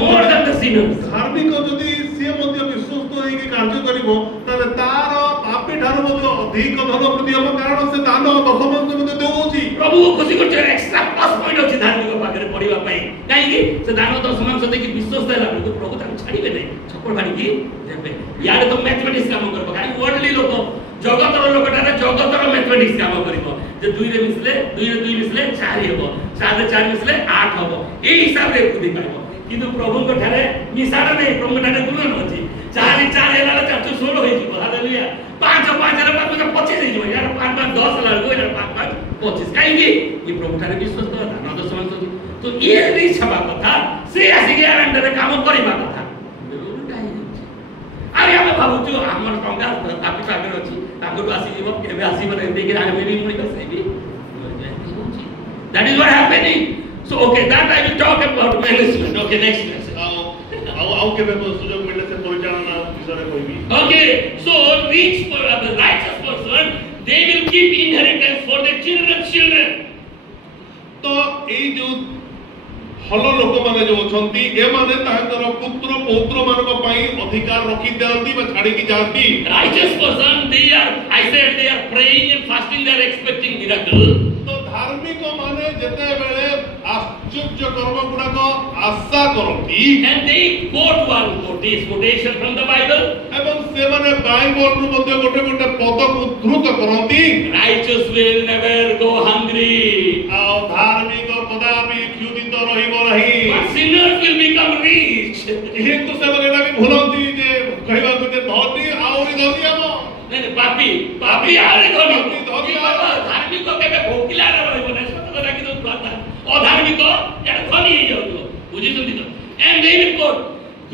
more than the sinners ଧାର୍ମିକ ଯଦି ସିଏ ମଧ୍ୟ ବିଶ୍ୱସ୍ତ ହେଇକି କାର୍ଯ୍ୟ କରିବ ତାହେଲେ ତାର ପାପୀ ଠାରୁ ମଧ୍ୟ ଅଧିକ ଧନ ବୃଦ୍ଧି ହେବ କାରଣ ସେ ଦାନ ଦଶମାଂଶ ମଧ୍ୟ ଦେଉଛି ପ୍ରଭୁ ଖୁସି କରୁଛି ଏକ୍ସଟ୍ରା ପ୍ଲସ୍ ପଏଣ୍ଟ ଅଛି ଧାର୍ମିକ ପାଖରେ ପଢିବା ପାଇଁ କାହିଁକି ସେ ଦାନ ଦଶମାଂଶ ଦେଇକି ବିଶ୍ୱସ୍ତ ହେଲା ବେଳକୁ ପ୍ରଭୁ ତାକୁ ଛାଡ଼ିବେ ନାହିଁ ଛପର ମାରିକି ଦେବେ ୟାଡେ ତ ମ୍ୟାଥମେଟିକ୍ସ କାମ କରିବ କାହିଁକି ୱାର୍ଲ୍ଡଲି ଲୋକ ଜଗତର ଲୋକଟାରେ ଜଗତର ମ୍ୟାଥମେଟିକ୍ସ କାମ କରିବ ଯେ 2 ରେ ମିଶିଲେ 2 ରେ 2 ମିଶିଲେ 4 ହେବ 4 ରେ 4 ମିଶିଲେ 8 ହେବ এই ହିସାବରେ ବୁଦ୍ଧି ପାଇବ କିନ୍ତୁ ପ୍ରଭୁଙ୍କ ଠାରେ ମିଶାଣ ନାହିଁ ପ୍ରଭୁଙ୍କ ଠାରେ ଗୁଣନ ଅଛି 4 4 ହେଲା 416 ହେଇଯିବ ହାଲେଲୁୟା 5 5 ରେ 25 ହେଇଯିବ ୟାର 5 5 10 ହେଲା ବେଳକୁ ୟାର 5 5 25 କାହିଁକି ଏ ପ୍ରଭୁ ଠାରେ ବିଶ୍ୱସ୍ତ ଦାନ ଦଶମାଂଶ ତ ଇଏ ନେଇ ଛବା କଥା ସେ ଆସିକି ଆଣ୍ଡରେ କାମ କରିବା କଥା ଆରେ ଆମେ ଭାବୁଛୁ ଆମର ଟଙ୍କା ପାପି ପାଖରେ ଅଛି ତାଙ୍କଠୁ ଆସିଯିବ କେବେ ଆସିବ ନାହିଁ ଦେଇକି ଆମେ ବି ମୁଣି ବସେଇବି that is what happening so okay that I will talk about management okay next lesson ଆଉ କେବେ ସୁଯୋଗ ମିଳିଲେ ସେ ପରିଚାଳନା ବିଷୟରେ କହିବି okay so rich for the righteous person they will keep inheritance for their children ତ ଏଇ ଯୋଉ ଭଲ ଲୋକମାନେ ଯୋଉ ଅଛନ୍ତି ଏମାନେ ତାଙ୍କର ପୁତ୍ର ପୌତ୍ର ମାନଙ୍କ ପାଇଁ ଅଧିକାର ରଖି ଦିଅନ୍ତି ବା ଛାଡ଼ିକି ଯାଆନ୍ତି righteous person they are I said they are praying and fasting they are expecting miracle ତ ଧାର୍ମିକ ମାନେ ଯେତେବେଳେ ଆଶ୍ଚର୍ଯ୍ୟ କର୍ମ ଗୁଡାକ ଆଶା କରନ୍ତି and they quote one quotation from the Bible ଏବଂ ସେମାନେ ବାଇବଲରୁ ମଧ୍ୟ ଗୋଟେ ଗୋଟେ ପଦକୁ ଉଦ୍ଧୃତ କରନ୍ତି righteous will never go hungry ଆଉ ଧାର୍ମିକ କଦାପି କ୍ଷୁଧିତ ରହିବ ନାହିଁ but sinners will become rich କିନ୍ତୁ ସେମାନେ ଏଟା ବି ଭୁଲନ୍ତି ଯେ କହିବାକୁ ଯେ ଧନୀ ଆହୁରି ଧନୀ ହେବ नहीं पापी आरे धनी धार्मिक केबे भोकिला रहबो नै सत କଥା कि तो बात अधार्मिक यार धनी हे जाउ बुझि सुनि तो and they will quote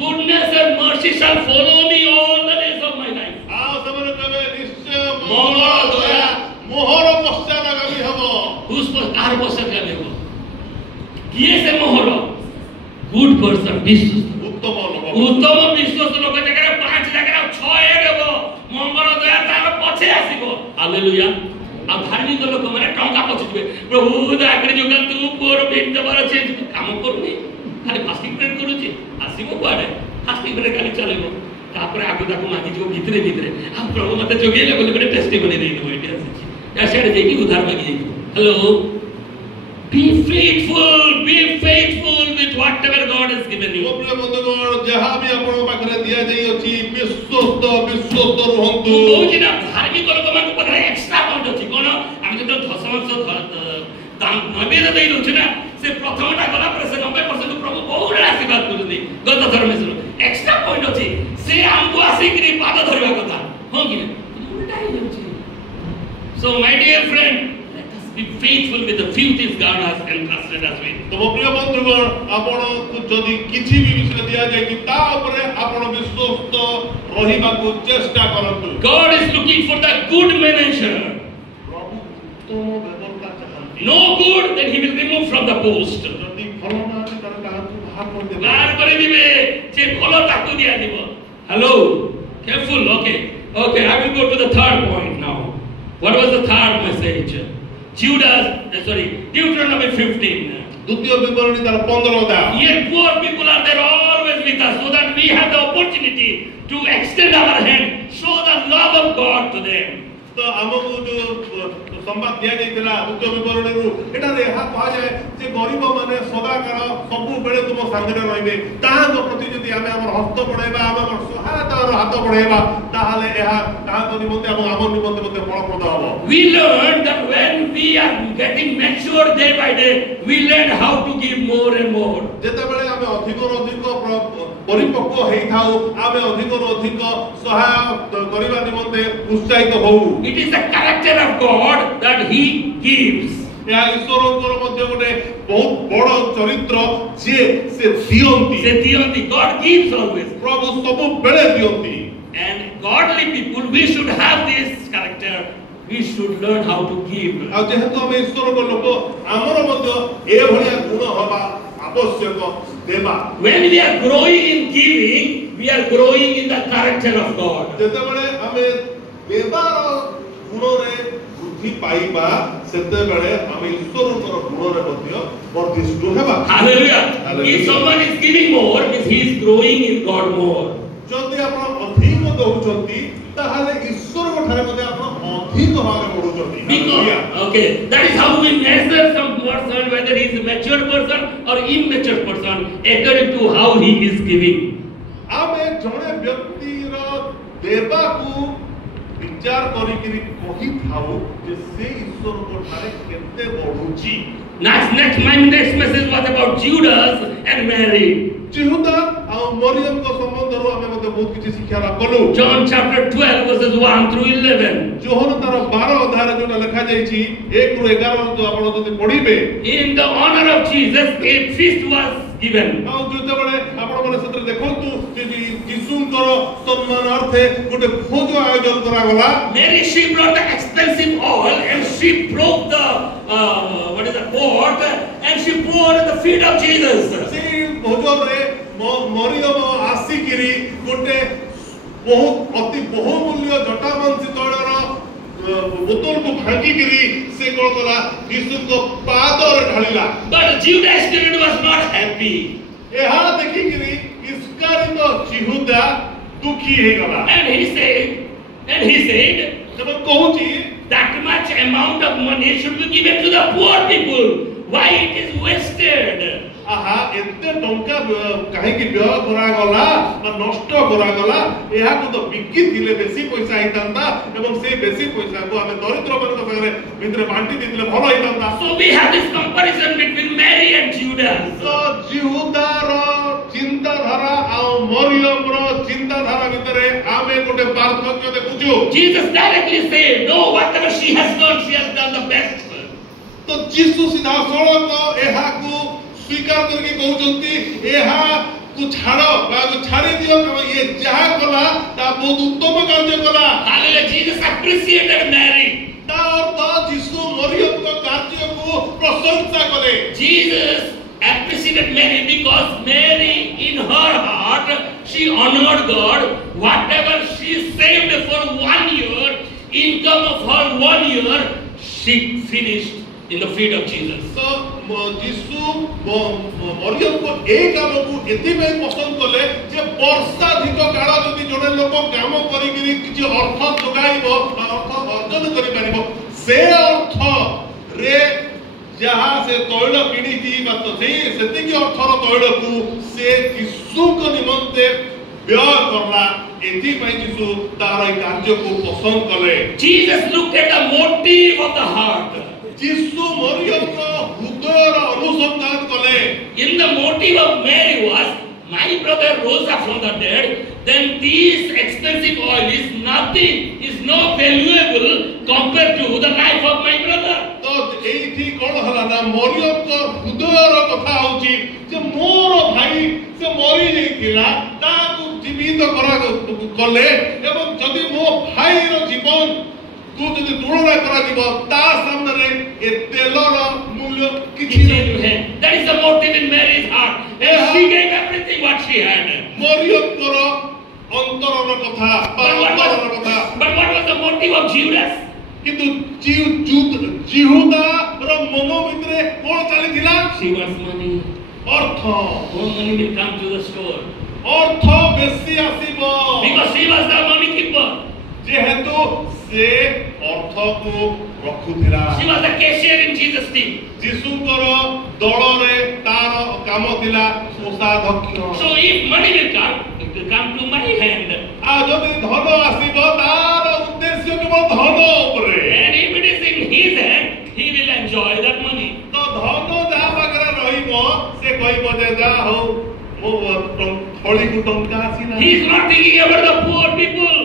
goodness and mercy shall follow me all the days of my life आ ସେମାନେ कहबे निश्चय मंगल दया मोहर पश्चादगामी हबो whose कार पश्चादगामी हबो किए से मोहर good person विश्वास उत्तम विश्वास लोक जगह 5 जगह 6 हेबो मंगल दया तार पछे आसीबो हालेलुया आ धार्मिक लोक माने टंका पछिबे प्रभु दाकरी जोगा तू पोर भेट देबार छै तू काम करूनी खाली फास्टिंग प्रेयर करूची आसीबो कोडे फास्टिंग प्रेयर खाली चलेबो तापर आगु ताको मागी जो भितरे आ प्रभु मते जोगेले बोले बडे टेस्टिमनी देई दो एटी आसी या सेड जेकी उधार मागी जेकी hello be faithful with whatever God has given you ओपले बंधुगण जहां भी आपण पाखरे दिया जाई अछि विश्वस्त रहंतु कोची ना धार्मिक लोक मान पाखरे एक्स्ट्रा पॉइंट अछि कोन आमी तो दशमांश दान नबे दे दउछ ना से प्रथमटा गला पर से 90% प्रभु बहुत आशीर्वाद करथि गत धर्म में एक्स्ट्रा पॉइंट अछि से हमको आसीकरी पाद धरवा कथा हो कि उल्टा ही होछि so my dear friend let us be faithful with the few things God has entrusted us with तो प्रिय बंधुगण आपण जदि किछि भी विषय दिया जाय कि ता ऊपर आपण विश्वस्त रहिबा को चेष्टा करंतु God is looking for the good manager प्रभु तो व्यवस्था चाहନ୍ତି no good then he will remove from the post जदि भलो ना तर काहू भाग कर देबे बाहर करे दिबे जे भलो ताकू दिया दिबो hello careful okay I will go to the third point now what was the third message Deuteronomy 15 द्वितीय विवरणी तार 15 अध्याय here poor people are there always with us so that we have the opportunity to extend our hand show the love of God to them तो हमको जो संवाद दिया जाइतला द्वितीय विवरणी रु एटा रेहा कहा जाय जे गरीब माने सदाकर सब बेले तुम संगरे रहबे ताहां प्रति जदि हमें हमर हस्त बढ़ाइबा हमर सहायतार हाथ बढ़ाइबा ताहाले एहा ताहां निमंते हमर निमंते मते फलप्रद हबो we learn that when we are getting mature day by day we learn how to give more and more जेते बेले हमें अधिक और अधिक परिपक्व हेई थाउ हमें अधिक और अधिक सहाय करिबा निमंते उत्साहित होउ it is the character of God that he gives या ईश्वरଙ୍କର ମଧ୍ୟ ଗୋଟେ ବହୁତ ବଡ଼ ଚରିତ୍ର ଯେ ସେ ଦିଅନ୍ତି God gives always ପ୍ରଭୁ ସବୁ ବେଳେ ଦିଅନ୍ତି and godly people we should have this character we should learn how to give ଆଉ ଯେହେତୁ ଆମେ ଈଶ୍ୱରଙ୍କ ଲୋକ ଆମର ମଧ୍ୟ ଏ ଭଳିଆ ଗୁଣ ହବା ଆବଶ୍ୟକ ଦେବା when we are growing in giving we are growing in the character of God ଯେତେବେଳେ ଆମେ ଦେବାର ଗୁଣରେ ବୃଦ୍ଧି ପାଇବା ସେତେବେଳେ ଆମେ ଈଶ୍ୱରଙ୍କର ଗୁଣରେ ମଧ୍ୟ ବର୍ଦ୍ଧିଷ୍ଣୁ ହେବା hallelujah Hallelujah. if someone is giving more means he is growing in God more ଯଦି ଆପଣ ଅଧିକ ଦଉଛନ୍ତି ତାହେଲେ ଈଶ୍ୱରଙ୍କ ଠାରେ ମଧ୍ୟ ଆପଣ ଅଧିକ ଭାବରେ ବଢୁଛନ୍ତି because okay that is how we measure some person whether he is a mature person or immature person according to how he is giving ଆମେ ଜଣେ ବ୍ୟକ୍ତିର ଦେବାକୁ विचार करिकरी कहि थाउ जे से ईश्वर को ठारे केते बढुची my next message was about Judas and Mary जिहुदा आ मरियम को संबंध रो हमें मते बहुत किछि शिक्षा ला कलु John chapter 12 verses 1 through 11 Johan तार 12 अध्याय जोटा लिखा जाई छी 1 ରୁ 11 जो आपण जति पढिबे in the honor of Jesus a feast was given आ जते बळे आपण माने सत्र देखंतु जे यीशुंकर सम्मानार्थे गोटे भोज आयोजन करा गला Mary she brought the expensive oil and she broke the what is the pot and she poured at the feet of Jesus से भोज रे मरियम आसीकिरी गोटे बहुत अति बहुमूल्य जटावंशी तळर बोतल को भांगी गिरी से कोन कला यीशु को पादर ढालिला but Judas Iscariot was not happy एहा देखि गिरी इस्कारियोत यहूदा दुखी हे गला and he said जब कहूची that much amount of money should be given to the poor people why it is wasted आहा एते टंका काहे कि व्यय करा गला ना नष्ट करा गला एहा को तो बिक्की थिले बेसी पैसा हितांता एवं से बेसी पैसा को हमें दरिद्र मान को संगे भितरे बांटी दिले भलो हितांता so we have this comparison between Mary and Judas तो जिहुदा रो चिंता धारा आ मरियम रो चिंता धारा भितरे आमे गोटे पार्थक्य देखुछु Jesus directly said no whatever she has done the best तो यीशु सीधा सड़क एहा को स्वीकार करके कहउचंती एहा तू छाड़ो बा छाड़ी दियो ये जहा कला ता बहुत उत्तम कार्य कला hallelujah Jesus appreciated Mary ता अर्थ यीशु मरियम को कार्य को प्रशंसा करे Jesus appreciated Mary because Mary in her heart she honored God whatever she saved for 1 year income of her 1 year she finished in the feet of Jesus तो यीशु मरियम को एक काम को एति में पसंद कले जे वर्षाधिक काल जदि जने लोक काम करी करी किछि अर्थ जोगाइबो अर्थ अर्जन करि पारिबो से अर्थ रे जहा से तैल किनी दी बात से सेति की अर्थर तैल को से यीशु को निमंते व्यय करला एति में यीशु तार कार्य को पसंद कले Jesus looked at the motive of the heart ଯୀଶୁ ମରିୟମଙ୍କ ହୃଦୟର ଅନୁସନ୍ଧାନ କଲେ। In the motive of Mary was, my brother rose up from the dead, then this expensive oil is nothing, is no valuable compared to the life of my brother. ତ ଏଇଠି କଣ ହେଲା ନା ମରିୟମଙ୍କ ହୃଦୟର କଥା ହଉଛି ଯେ ମୋର ଭାଇ ସେ ମରି ଯାଇଥିଲା ତାକୁ ଜୀବିତ କଲେ ଏବଂ ଯଦି ମୋ ଭାଇର ଜୀବନ ତୁ ଯଦି ତୁଳନା କରାଯିବ ତା ସାମ୍ନାରେ ଏ ତେଲର ମୂଲ୍ୟ କିଛି ନୁହେଁ। That is the motive in Mary's heart, and she gave everything what she had. ମରିୟମଙ୍କର ଅନ୍ତରର କଥା ବା ଅନ୍ତରର କଥା। But what was the motive of Judas? କିନ୍ତୁ ଜିହୁଦାର ମନ ଭିତରେ କଣ ଚାଲିଥିଲା? She wants money. ଅର୍ଥ। More money will come to the store. ଅର୍ଥ ବେଶୀ ଆସିବ। Because she was the money keeper. ଯେହେତୁ ସେ ଅର୍ଥକୁ ରଖୁଥିଲା। She was the cashier in Jesus' team. ଯୀଶୁଙ୍କର ଦଳରେ ତାର କାମ ଥିଲା କୋଷାଧ୍ୟକ୍ଷ। So if money will come, it will come to my hand. ଆଉ ଯଦି ଧନ ଆସିବ ତାର ଉଦ୍ଦେଶ୍ୟ କେବଳ ଧନ ଉପରେ। And if it is in his hand, he will enjoy that money. ତ ଧନ ଯାହା ପାଖରେ ରହିବ ସେ କହିବ ଯେ ଯାହା ହଉ ମୋ ଥଳିକୁ ଟଙ୍କା ଆସିଲା। He is not thinking about the poor people.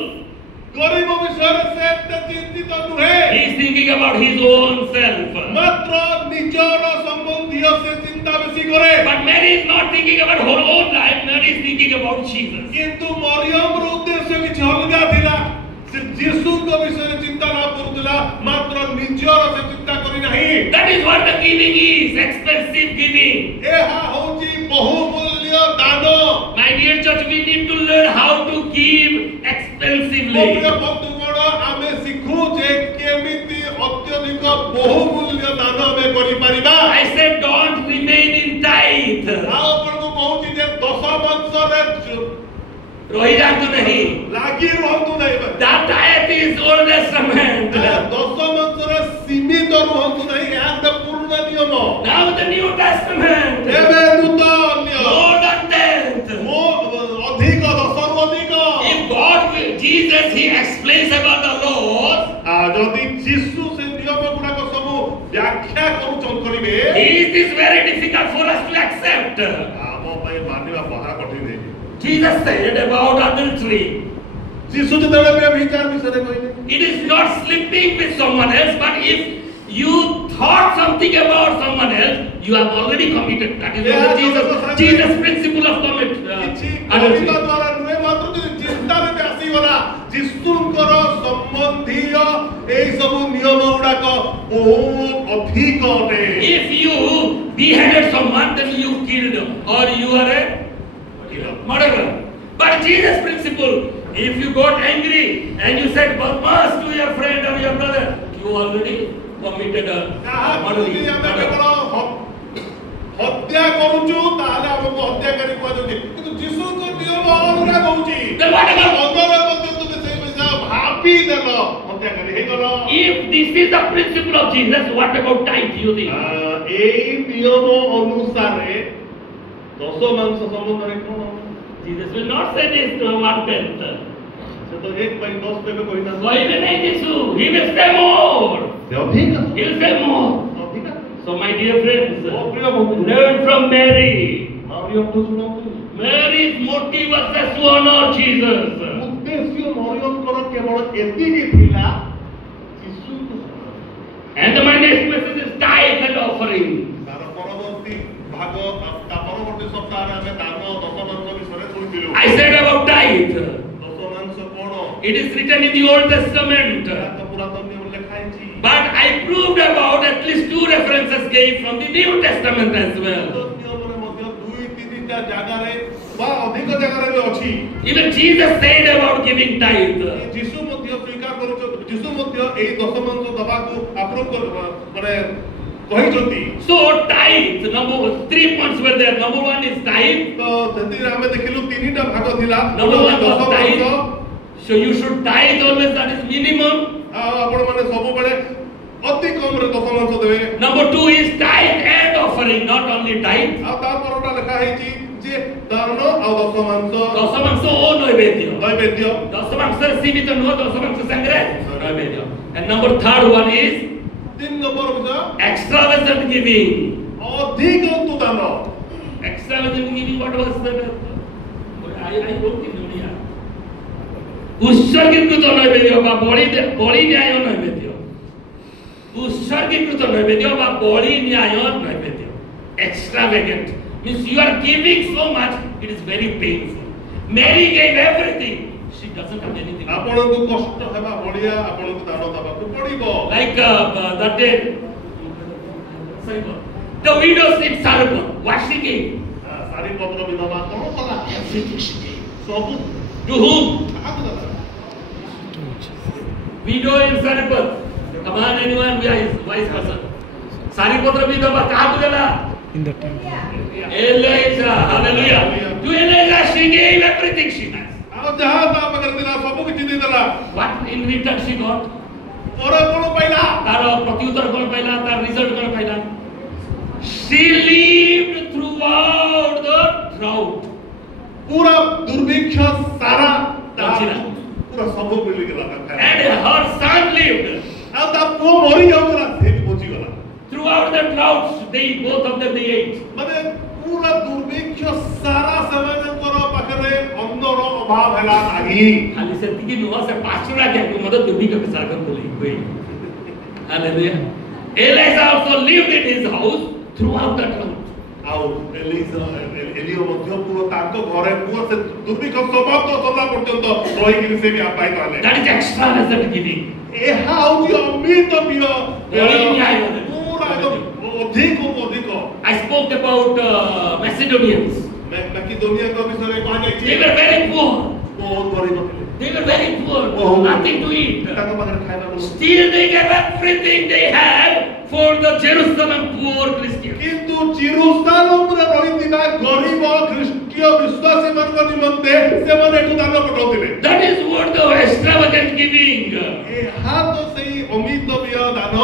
ଗରିବ ବିଷୟରେ ସେ ଏତେ ଚିନ୍ତିତ ନୁହେଁ। He is thinking about his own self. ମାତ୍ର ନିଜର ସମ୍ବନ୍ଧୀୟ ସେ ଚିନ୍ତା ବେଶୀ କରେ। But Mary is not thinking about her own life. Mary is thinking about Jesus. କିନ୍ତୁ ମରିୟମର ଉଦ୍ଦେଶ୍ୟ କିଛି ଅଲଗା ଥିଲା। ସେ ଯୀଶୁଙ୍କ ବିଷୟରେ ଚିନ୍ତା ନ କରୁଥିଲା ମାତ୍ର ନିଜର ସେ ଚିନ୍ତା କରି ନାହିଁ। That is what the giving is, expensive giving. ଏହା ହେଉଛି ବହୁମୂଲ୍ୟ ଦାନ। My dear church, we need to learn how to give expensively. ପ୍ରିୟ ବନ୍ଧୁଗଣ ଆମେ ଶିଖୁ ଯେ କେମିତି ଅତ୍ୟଧିକ ବହୁମୂଲ୍ୟ ଦାନ ଆମେ କରିପାରିବା। I said don't remain in tithe. ଆଉ ଆପଣଙ୍କୁ କହୁଛି ଯେ ଦଶମାଂଶରେ ରହିଯାନ୍ତୁ ନାହିଁ। ଲାଗି ରୁହନ୍ତୁ ନାହିଁ। That tithe is Old Testament. ଦଶମାଂଶରେ ସୀମିତ ରୁହନ୍ତୁ ନାହିଁ। ଏହା ଗୋଟେ ପୂର୍ଣ୍ଣ ନିୟମ। Now the New Testament. ଏବେ ନୂତନ More than tenth. ଅଧିକ ଦଶରୁ ଅଧିକ। If God will, Jesus, he explains about the laws. ଯଦି ଯୀଶୁ ସେ ନିୟମ ଗୁଡାକ ସବୁ ବ୍ୟାଖ୍ୟା କରିବେ Is this very difficult for us to accept? ଆମ ପାଇଁ ମାନିବା ମହା କଠିନ। Jesus said about adultery. ଯୀଶୁ ଯେତେବେଳେ ବ୍ୟଭିଚାର ବିଷୟରେ କହିଲେ It is not sleeping with someone else, but if you thought something about someone else, you have already committed. That is Yeah, Jesus' principle of କିଛି adultery. କରିବା ଦ୍ୱାରା ନୁହେଁ ମାତ୍ର ଯଦି ଚିନ୍ତାରେ ବି ଆସିଗଲା ଯୀଶୁଙ୍କର ସମ୍ବନ୍ଧୀୟ ଏଇ ସବୁ ନିୟମ ଗୁଡାକ ବହୁତ ଅଧିକ ଅଟେ। If you beheaded someone, then you killed, or you are a murderer. But Jesus' principle, if you got angry and you said "Badmash" to your friend or your brother, you already committed a ଯଦି ଆମେ କେବଳ ହତ୍ୟା କରୁଛୁ ତାହେଲେ ଆମକୁ ହତ୍ୟାକାରୀ କୁହାଯାଉଛି। କିନ୍ତୁ ଯୀଶୁଙ୍କ ନିୟମ ଅଲଗା କହୁଛି। Then what about- ଅନ୍ତରରେ ମଧ୍ୟ ତୁମେ ସେଇ ବିଷୟ ଭାବିଦେଲ ହତ୍ୟାକାରୀ ହେଇଗଲ। If this is the principle of Jesus, what about tithe, you think? ଏଇ ନିୟମ ଅନୁସାରେ ଦଶମାଂଶ ସମ୍ବନ୍ଧରେ କଣ? Jesus will not say this to 1/10. ସେ ତ 1/10 କେବେ କହିନାହାନ୍ତି। କହିବେ ନାହିଁ ଯୀଶୁ, he will say more. ସେ ଅଧିକ He will say more. ଅଧିକ So my dear friends, ମୋ ପ୍ରିୟ ବନ୍ଧୁ learn from Mary. ମରିୟମଠୁ ଶୁଣନ୍ତୁ। Mary's motive was just to honor Jesus. ଉଦ୍ଦେଶ୍ୟ ମରିୟମଙ୍କର କେବଳ ଏତିକି ଥିଲା ଯୀଶୁଙ୍କୁ ଶୁଣ। And my next message is tithe and offering. ତାର ପରବର୍ତ୍ତୀ ଭାଗ ତା ପରବର୍ତ୍ତୀ ସପ୍ତାହରେ ଆମେ ଦାନ ଦଶମାଂଶ ବିଷୟରେ ଶୁଣିଥିଲୁ। I said about tithe. ଦଶମାଂଶ କଣ? It is written in the Old Testament. ତାର ପୁରାତନ ନିୟମରେ ଲେଖା ହେଇଛି। But I proved about at least 2 references gave from the New Testament as well. ପୁରାତନ ନିୟମରେ ମଧ୍ୟ 2-3ଟା ଜାଗାରେ ବା ଅଧିକ ଜାଗାରେ ବି ଅଛି। Even Jesus said about giving tithe. ଯୀଶୁ ମଧ୍ୟ ସ୍ୱୀକାର କରୁଛନ୍ତି। ଯୀଶୁ ମଧ୍ୟ ଏଇ ଦଶମାଂଶ ଦବାକୁ ଆପ୍ରୁଭ ମାନେ କହିଛନ୍ତି। So tithe, 3 points were there. Number 1 is tithe. ତ ସେଥିରେ ଆମେ ଦେଖିଲୁ 3ଟା ଭାଗ ଥିଲା। Number 1 was tithe. ଦଶମାଂଶ। So you should tithe always, that is minimum. ଆଉ ଆପଣ ମାନେ ସବୁବେଳେ ଅତି କମରେ ଦଶମାଂଶ ଦେବେ। Number 2 is tithe and offering, not only tithe. ଆଉ ତା ପରଟା ଲେଖା ହେଇଛି ଯେ ଦାନ ଆଉ ଦଶମାଂଶ ଦଶମାଂଶ ଓ ନୈବେଦ୍ୟ। ନୈବେଦ୍ୟ। ଦଶମାଂଶରେ ସୀମିତ ନୁହଁ, ଦଶମାଂଶ ସାଙ୍ଗରେ ନୈବେଦ୍ୟ। And number 3rd one is 3 নম্বর বিষয় extravagant giving. অধিক দান। Extravagant giving, what was that? I wrote in India. উৎসর্গীকৃত নৈবেদ্য বা বলি ন্যায় নৈবেদ্য, উৎসর্গীকৃত নৈবেদ্য বা বলি ন্যায় নৈবেদ্য, extravagant means you are giving so much, it is very painful. Mary gave everything, she doesn't have anything. ଆପଣଙ୍କୁ କଷ୍ଟ ହେବା ବଳିଆ ଆପଣଙ୍କୁ ଦାନ ଦେବାକୁ ପଡ଼ିବ। Like that day, the widows in Sargon, what she gave? ସାରିପତ୍ର ବିଧବା କଣ କଲା? Everything she gave. ସବୁ To whom? କାହାକୁ ଦେଲା? Widow in Sargon. Come on, anyone wise person. Saripatra vidova kahaku dela? In the temple. Elijah. Hallelujah. To Elijah she gave everything she has. ଆଉ ଯାହା ତା ପାଖରେ ଥିଲା ସବୁ କିଛି ଦେଇଦେଲା। What in return she got? ପରେ କଣ ପାଇଲା? ତାର ପ୍ରତ୍ୟୁତ୍ତର କଣ ପାଇଲା? ତାର ରିଜଲ୍ଟ କଣ ପାଇଲା? She lived throughout the drought. ପୁରା ଦୁର୍ଭିକ୍ଷ ସାରା ବଞ୍ଚିଲା। ପୁରା ସବୁ ମିଳିଗଲା ତାକୁ। And her son lived. ଆଉ ତା ପୁଅ ମରି ଯାଉଥିଲା ସେ ବି ବଞ୍ଚିଗଲା। Throughout the drought, both of them they ate. ମାନେ ପୁରା ଦୁର୍ଭିକ୍ଷ ସାରା ସେମାନଙ୍କର ପାଖରେ ଅନ୍ନର ଅଭାବ ହେଲା ନାହିଁ। ଖାଲି ସେତିକି ନୁହଁ, ସେ ପାଶୁରା କେକୁ ମଧ୍ୟ ଦୁର୍ଭିକ୍ଷ ସାର୍ଗ ବୋଲି ହୁଏ। Hallelujah. Elijah also lived in his house throughout the drought. ଆଉ ଏଲିଓ ମଧ୍ୟ ପୁଅ ତାଙ୍କ ଘରେ ପୁଅ ସେ ଦୁର୍ଭିକ୍ଷ ସମାପ୍ତ ସରିଲା ପର୍ଯ୍ୟନ୍ତ ରହିକିରି ସେ ବି ପାଇ ପାରିଲେ। That is extravagant giving. ଏହା ହଉଛି ଅମିତବ୍ୟ ନ୍ୟାୟ। ପୁରା ଅଧିକ ଅଧିକ। I spoke about Macedonians. ବାକି ଦୁନିଆଙ୍କ ବିଷୟରେ କୁହାଯାଇଛି They were very poor. ବହୁତ ଗରିବ ଥିଲେ। They were very poor. Oh. Nothing to eat. ତାଙ୍କ ପାଖରେ ଖାଇବା ନଥିଲା। Still they gave everything they had for the Jerusalem poor Christians. କିନ୍ତୁ ଜେରୁସାଲେମରେ ରହିଥିବା ଗରିବ ଖ୍ରୀଷ୍ଟୀୟ ବିଶ୍ୱାସୀମାନଙ୍କ ନିମନ୍ତେ ସେମାନେ ଏଠୁ ଦାନ ପଠାଉଥିଲେ। That is what the extravagant giving. ଏହା ତ ସେଇ ଅମିତବ୍ୟ ଦାନ।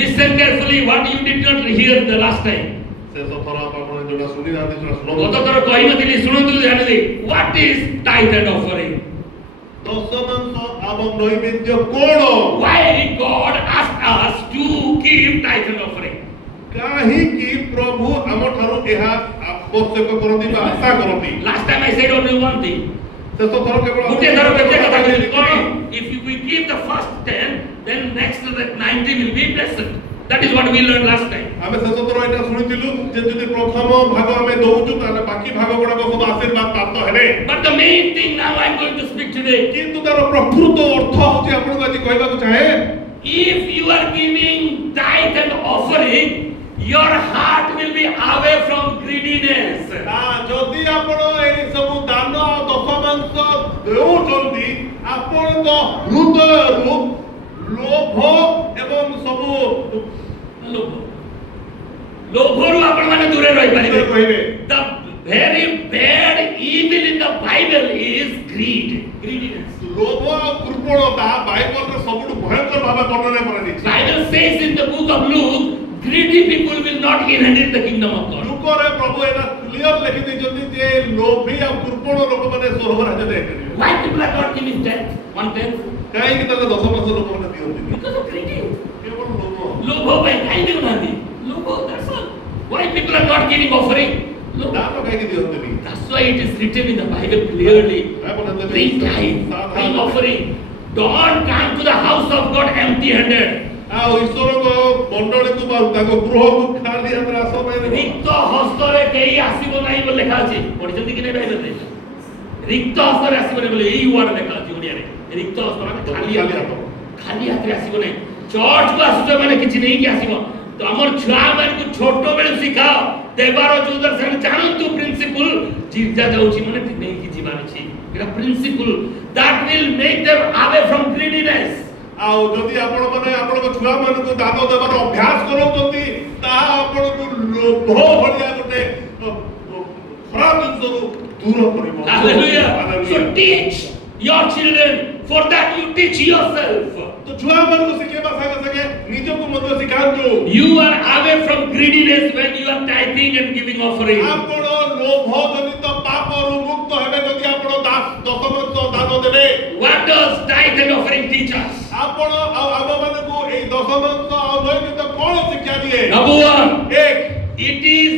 Listen carefully what you did not hear the last time. ଶେଷ ଥର ଆପଣ ଯୋଉଟା ଶୁଣିନାହାନ୍ତି ସେଟା ଗତ ଶୁଣନ୍ତୁ। ଥର କହିନଥିଲି, ଶୁଣନ୍ତୁ ଧ୍ୟାନ ଦେଇ। What is tithe and offering? ଦଶମାଂଶ ଏବଂ ନୈବେଦ୍ୟ କଣ? Why God asked us to give tithe and offering? କାହିଁକି ପ୍ରଭୁ ଆମଠାରୁ ଏହା ଆବଶ୍ୟକ କରନ୍ତି ବା ଆଶା କରନ୍ତି? Last time I said only one thing. ଶେଷ ଥର କେବଳ ଗୋଟେ ଥର କେତେ କଥା କହିଲି କଣ? If we give the first 10, then next 90 will be blessed. That is what we learned last time. ଆମେ ଶେଷ ଥର ଏଇଟା ଶୁଣିଥିଲୁ ଯେ ଯଦି ପ୍ରଥମ ଭାଗ ଆମେ ଦଉଛୁ ତାହେଲେ ବାକି ଭାଗ ଗୁଡାକ ସବୁ ଆଶୀର୍ବାଦ ପ୍ରାପ୍ତ ହେବେ। But the main thing now I am going to speak today. କିନ୍ତୁ ତାର ପ୍ରକୃତ ଅର୍ଥ ହଉଛି ଆପଣଙ୍କୁ ଆଜି କହିବାକୁ ଚାହେଁ, If you are giving tithe and offering, your heart will be away from greediness. ଯଦି ଆପଣ ଏଇ ସବୁ ଦାନ ଆଉ ଦଶମାଂଶ ଦେଉଛନ୍ତି ଆପଣଙ୍କ ହୃଦୟରୁ ଲୋଭ ଏବଂ ସବୁ ଲୋଭରୁ ଆପଣମାନେ ଦୂରେ ରହିପାରିବେ। କହିବେ The very bad evil in the Bible is greediness. ଲୋଭ ଆଉ କୃପଣତା ବାଇବଲରେ ସବୁଠୁ ଭୟଙ୍କର ଭାବେ ବର୍ଣ୍ଣନା କରାଯାଇଛି। Bible says in the book of Luke, greedy people will not inherit the kingdom of God. ଲୁକରେ ପ୍ରଭୁ ଏଟା କ୍ଲିୟର ଲେଖି ଦେଇଛନ୍ତି ଯେ ଲୋଭୀ ଆଉ କୃପଣ ଲୋକମାନେ ସ୍ୱର୍ଗ ରାଜ୍ୟ ଯାଇପାରିବେ। Why people are not giving tenth, 1/10? କାହିଁକି ତାହେଲେ ଦଶମାଂଶ ଲୋକମାନେ ଦିଅନ୍ତିନି? Because of greedy. କେବଳ ଲୋଭ। ଲୋଭ ପାଇଁ କାହିଁ ଦେଉନାହାନ୍ତି? ଲୋଭ, that's all. Why people are not giving offering? Look, ଦାନ କାହିଁକି ଦିଅନ୍ତିନି? that's why it is written in the Bible clearly. ବାଇବଲରେ Bring tithe, bring offering. Don't come to the house of God empty-handed. ଆଉ ଈଶ୍ୱରଙ୍କ ମଣ୍ଡଳୀକୁ ବା ତାଙ୍କ ଗୃହକୁ ଖାଲି ହାତରେ ଆସ ନାହିଁ। ରିକ୍ତ ହସ୍ତରେ କେହି ଆସିବ ନାହିଁ ବୋଲି ଲେଖା ଅଛି। ପଢିଛନ୍ତି କି ନାହିଁ ବାଇବଲରେ? ରିକ୍ତ ହସ୍ତରେ ଆସିବନି ବୋଲି ଏଇ ୱାର୍ଡ ଲେଖା ଅଛି ଓଡ଼ିଆରେ। ରିକ୍ତ ହସ୍ତ ମାନେ ଖାଲି ହାତରେ ଆସିବ ନାହିଁ। ଚର୍ଚ୍ଚକୁ ଆସୁଛ ମାନେ କିଛି ନେଇକି ଆସିବ। ତ ଆମର ଛୁଆମାନଙ୍କୁ ଛୋଟ ବେଳୁ ଶିଖାଅ ଦେବାର ଯୋଉ ଦ୍ୱାରା ସେମାନେ ଜାଣନ୍ତୁ ପ୍ରିନ୍ସିପଲ ଜିର୍ଜା ଯାଉଛି ମାନେ ନେଇକି ଯିବାର ଅଛି। ଏଟା principal that will make them away from greediness. ଆଉ ଯଦି ଆପଣ ମାନେ ଆପଣଙ୍କ ଛୁଆ ମାନଙ୍କୁ ଦାନ ଦେବାର ଅଭ୍ୟାସ କରାଉଛନ୍ତି ତାହା ଆପଣଙ୍କୁ ଲୋଭ ଭଳିଆ ଗୋଟେ ଖରାପ ଜିନିଷରୁ ଦୂର କରିବ। Hallelujah. So teach your children, for that you teach yourself. ତ ଛୁଆ ମାନଙ୍କୁ ଶିଖେଇବା ସାଙ୍ଗେ ସାଙ୍ଗେ ନିଜକୁ ମଧ୍ୟ ଶିଖାନ୍ତୁ। You are away from greediness when you are tithing and giving offering. ଆପଣ ଲୋଭ ଜନିତ ପାପରୁ ମୁକ୍ତ ହେବେ ଯଦି ଆପଣ ଦଶମାଂଶ ଦାନ ଦେବେ। What does tithe and offering teach us? ଆପଣ ଆଉ ଆମମାନଙ୍କୁ ଏଇ ଦଶମାଂଶ ଆଉ ନୈବେଦ୍ୟ Number one, एक it is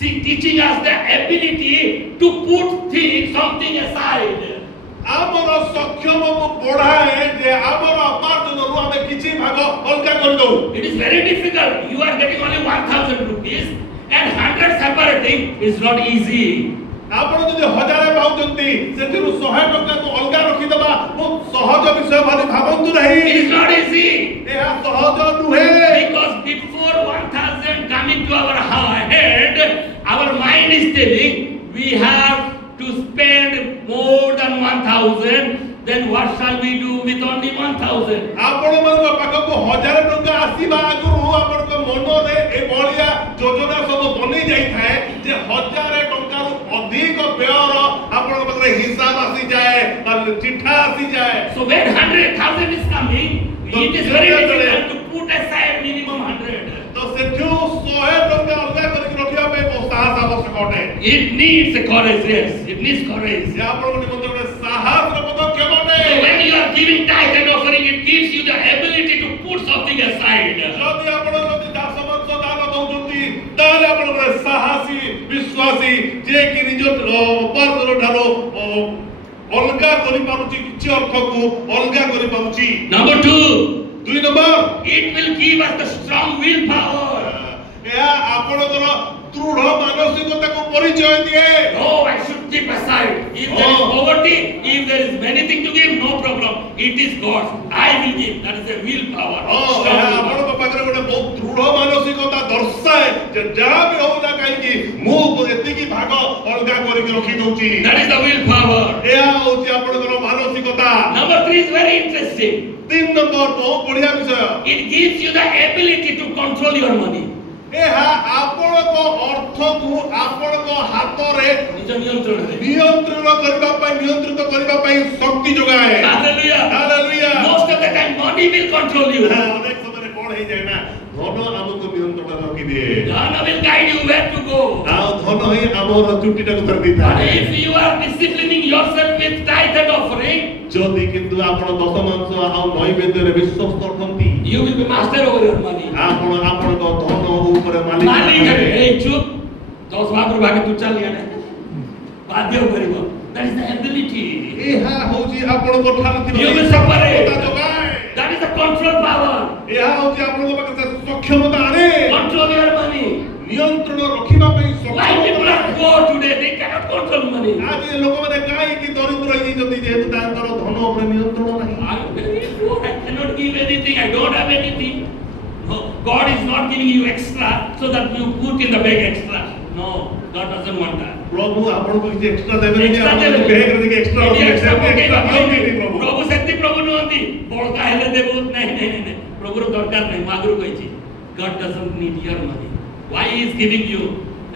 teaching us the ability to put something aside. ଆମର ସକ୍ଷମକୁ ବଢାଏ ଯେ ଆମର ଉପାର୍ଜନରୁ ଆମେ କିଛି ଭାଗ ଅଲଗା କରିଦଉ। It is very difficult. You are getting only 1,000 rupees and 100 separating is not easy. ଆପଣ ଯଦି 1000 ପାଉଛନ୍ତି ସେଥିରୁ 100 ଟଙ୍କାକୁ ଅଲଗା ରଖିଦେବା ବହୁତ ସହଜ ବିଷୟ ବୋଲି ଭାବନ୍ତୁ It ନାହିଁ। is not easy. ଏହା ସହଜ ନୁହେଁ। Because before 1,000 coming to our head, our mind is telling we have to spend more than 1,000. Then what shall we do with only 1,000? ଆପଣମାନଙ୍କ ପାଖକୁ 1000 ଟଙ୍କା ଆସିବା ଆଗରୁ ଆପଣଙ୍କ ମନରେ ଏ ଭଳିଆ ଯୋଜନା ସବୁ ବନେଇ ଯାଇଥାଏ ଯେ 1000 ଟଙ୍କାରୁ ଅଧିକ ବ୍ୟୟର ଆପଣଙ୍କ ପାଖରେ ହିସାବ ଆସିଯାଏ ବା ଚିଠା ଆସିଯାଏ। So when 100,000 is coming, it is very difficult to put aside minimum 100. ତ ସେଠୁ 100 ଟଙ୍କା ଅଲଗା କରିକି ରଖିବା ପାଇଁ ବହୁତ ସାହସ ଆବଶ୍ୟକ ଅଟେ। It needs a courage, yes. It needs courage. ଯେ ଆପଣଙ୍କ ନିମନ୍ତେ ଗୋଟେ ସାହସର ପଦକ୍ଷେପ ଅଟେ। So when you are giving tithe and offering, it gives you the ability to put something aside. ଯଦି ଆପଣ ଦାସ ବଂଶ ଦାନ ଦଉଛନ୍ତି ତାହେଲେ ଆପଣଙ୍କର ସାହସୀ ବିଶ୍ୱାସୀ ଯେ କି ନିଜ ଉପାର୍ଜନ ଠାରୁ ଅଲଗା କରିପାରୁଛି କିଛି ଅର୍ଥକୁ ଅଲଗା କରିପାରୁଛି। Number two, 2 number it will give us the strong willpower. ଏହା ଆପଣଙ୍କର ଦୃଢ ମାନସିକତାକୁ ପରିଚୟ ଦିଏ। Oh, I should keep aside. If there is poverty, if there is anything to give, no problem. It is God. I will give. That is a willpower. Strong ଏହା willpower. ଆପଣଙ୍କ ପାଖରେ ଗୋଟେ ବହୁତ ଦୃଢ ମାନସିକତା ଦର୍ଶାଏ ଯେ ଯାହା ବି ହଉ ନା କାହିଁକି ମୁଁ ଏତିକି ଭାଗ ଅଲଗା କରିକି ରଖି ଦଉଛି। That is the willpower. ଏହା ହଉଛି ଆପଣଙ୍କର ମାନସିକତା। Number three is very interesting. 3 number ବହୁତ ବଢିଆ ବିଷୟ। It gives you the ability to control your money. ଏହା ଆପଣଙ୍କ ଅର୍ଥକୁ ଆପଣଙ୍କ ହାତରେ ନିଜ ନିୟନ୍ତ୍ରଣରେ। ନିୟନ୍ତ୍ରଣ କରିବା ପାଇଁ ନିୟନ୍ତ୍ରିତ କରିବା ପାଇଁ ଶକ୍ତି ଯୋଗାଏ। Hallelujah. Hallelujah. Most of the time money will control you. ଅନେକ ସମୟରେ କଣ ହେଇଯାଏ ନା ଧନ ଆମକୁ ନିୟନ୍ତ୍ରଣ ରଖିଦିଏ। Dhana will guide you where to go. ଆଉ ଧନ ହିଁ ଆମର ଚୁଟିଟାକୁ ଧରି But ଦେଇଥାଏ। if you are disciplining yourself with tithe and offering, ଯଦି କିନ୍ତୁ ଆପଣ ଦଶମାଂଶ ଆଉ ନୈବେଦ୍ୟରେ ବିଶ୍ୱସ୍ତ ଅଟନ୍ତି you will be master over your money. ଆପଣ ଆପଣଙ୍କ ଧନ ଉପରେ ମାଲିକ ମାଲିକ ହେବେ। hey ଚୁପ 10 ଭାଗରୁ ଭାଗ ତୁ ଚାଲିଆ ନା ବାଧ୍ୟ କରିବ। That is the ability. ଏହା ହଉଛି ଆପଣଙ୍କ ଠାରୁ ଥିବା You will separate. ସକ୍ଷମତା ଯୋଗାଏ। That is the control power. ଏହା ହଉଛି ଆପଣଙ୍କ ପାଖରେ ସକ୍ଷମତା ଆଣେ। Control your money. ନିୟନ୍ତ୍ରଣ ରଖିବା ପାଇଁ Why people ସକ୍ଷମତା। are poor today? They cannot control money. ଆଜି ଲୋକମାନେ କାହିଁକି ଦରିଦ୍ର ହେଇଯାଇଛନ୍ତି ଯେହେତୁ ତାଙ୍କର ଧନ ଉପରେ ନିୟନ୍ତ୍ରଣ ନାହିଁ। I am very poor. I cannot give anything. I don't have anything. No, God is not giving you extra so that you put in the bag extra. No, God doesn't want that. ପ୍ରଭୁ ଆପଣଙ୍କୁ କିଛି extra ଦେବେନି ଯେ Extra ଆପଣ ଦେବେନି। ବ୍ୟାଗରେ ଟିକେ extra ଏଠି ରଖିବେ। extra ସେମିତି ପକେଇବା ଏକ୍ସଟ୍ରା ଦିଅନ୍ତିନି ପ୍ରଭୁ। ପ୍ରଭୁ ସେମିତି ପ୍ରଭୁ ନୁହନ୍ତି ବଳକା ହେଲେ ଦେବୁ ନାହିଁ ପ୍ରଭୁର ଦରକାର ନାହିଁ। ମୁଁ ଆଗରୁ କହିଛି God doesn't need your money. Why he is giving you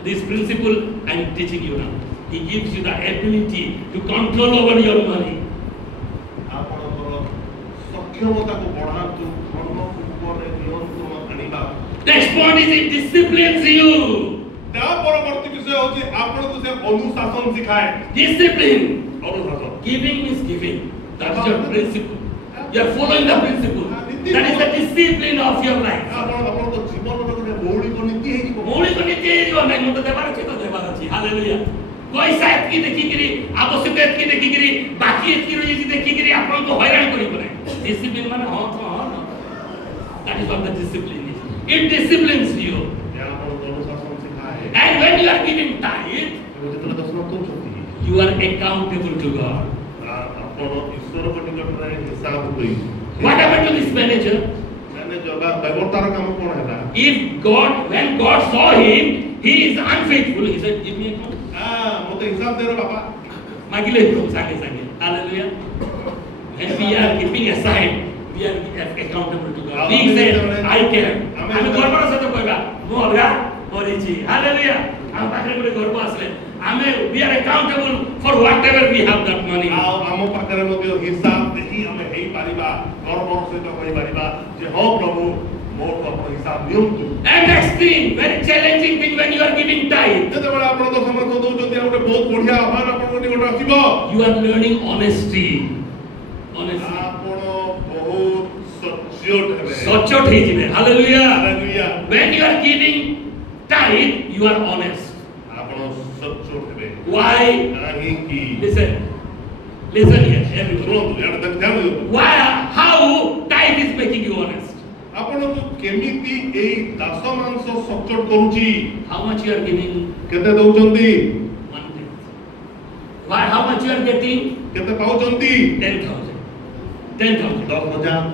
this principle? I am teaching you now. He gives you the ability to control over your money. ଆପଣଙ୍କର ସକ୍ଷମତାକୁ ବଢାନ୍ତୁ ଧନ ଉପରେ ନିୟନ୍ତ୍ରଣ ଆଣିବା। Next point is it disciplines you. ତା ପରବର୍ତ୍ତୀ ବିଷୟ ହଉଛି ଆପଣଙ୍କୁ ସେ ଅନୁଶାସନ ଶିଖାଏ। Discipline. ଅନୁଶାସନ। Giving is giving. That's your principle. You are following the principle. That is the discipline of your life. ଆପଣଙ୍କ ଜୀବନର ଗୋଟେ ମୌଳିକ ନୀତି ହେଇଯିବ। ମୌଳିକ ନୀତି ହେଇଯିବ ନାହିଁ ମୁଁ ତ ଦେବାର ଅଛି ତ ଦେବାର ଅଛି। ହାଲେଲୁୟା। ପଇସା ଏତିକି ଦେଖିକିରି ଆବଶ୍ୟକ ଏତିକି ଦେଖିକିରି ବାକି ଏତିକି ରହିଛି ଦେଖିକିରି ଆପଣଙ୍କୁ ହଇରାଣ କରିବ ନାହିଁ। ଡିସିପ୍ଲିନ ମାନେ ହଁ ହଁ ହଁ। That is what the discipline is. It disciplines you. ଏହା ଆପଣଙ୍କୁ ଅନୁଶାସନ ଶିଖାଏ। And when you are giving tithe, ଯେତେବେଳେ ଦଶମ ଦଉଛନ୍ତି you are accountable to God. ଆପଣ ଈଶ୍ୱରଙ୍କ ନିକଟରେ ହିସାବ କରିବେ। What happened to this manager? ମାନେ ବ୍ୟବସ୍ଥାର କାମ କଣ ହେଲା? When God saw him, he is unfaithful. He said, give me account. ମୋତେ ହିସାବ ଦେର ବାପା। ମାଗିଲେ ପ୍ରଭୁ ସାଙ୍ଗେ ସାଙ୍ଗେ। Hallelujah. When we are keeping aside, we are accountable to God. He said, I care. ଆମେ ଗର୍ବର ସହିତ କହିବା ମୁଁ ଅଲଗା କରିଛି। Hallelujah. ଆମ ପାଖରେ ଗୋଟେ ଗର୍ବ ଆସିଲେ ଆମେ we are accountable for whatever we have that money. ଆଉ ଆମ ପାଖରେ ମଧ୍ୟ ହିସାବ ଦେଖି ଆମେ ହେଇପାରିବା ଗର୍ବର ସହିତ କହିପାରିବା ଯେ ହଁ ପ୍ରଭୁ ମୋର ଆପଣ ହିସାବ ନିଅନ୍ତୁ। And next thing, very challenging thing when you are giving tithe. ଯେତେବେଳେ ଆପଣ ଦଶମାଂଶ ଦଉଛନ୍ତି ଆଉ ଗୋଟେ ବହୁତ ବଢିଆ ଆହ୍ୱାନ ଆପଣଙ୍କ ନିକଟରେ ଆସିବ। You are learning honesty. Honesty. ଆପଣ ବହୁତ ସଚ୍ଚ sure ହେବେ ସଚ୍ଚୋଟ ହେଇଯିବେ hallelujah Hallelujah. when you are giving tithe you are honest ଆପଣ ସଚ୍ଚୋଟ ହେବେ why କାହିଁକି listen here everyone ଶୁଣନ୍ତୁ ଏଇଟା ଧ୍ୟାନ ଦିଅନ୍ତୁ why how tithe is making you honest ଆପଣଙ୍କୁ କେମିତି ଏଇ ଦାସ ମାଂସ ସଚ୍ଚୋଟ କରୁଛି how much you are giving କେତେ ଦଉଛନ୍ତି 1/10 why how much you are getting କେତେ ପାଉଛନ୍ତି 10,000 10,000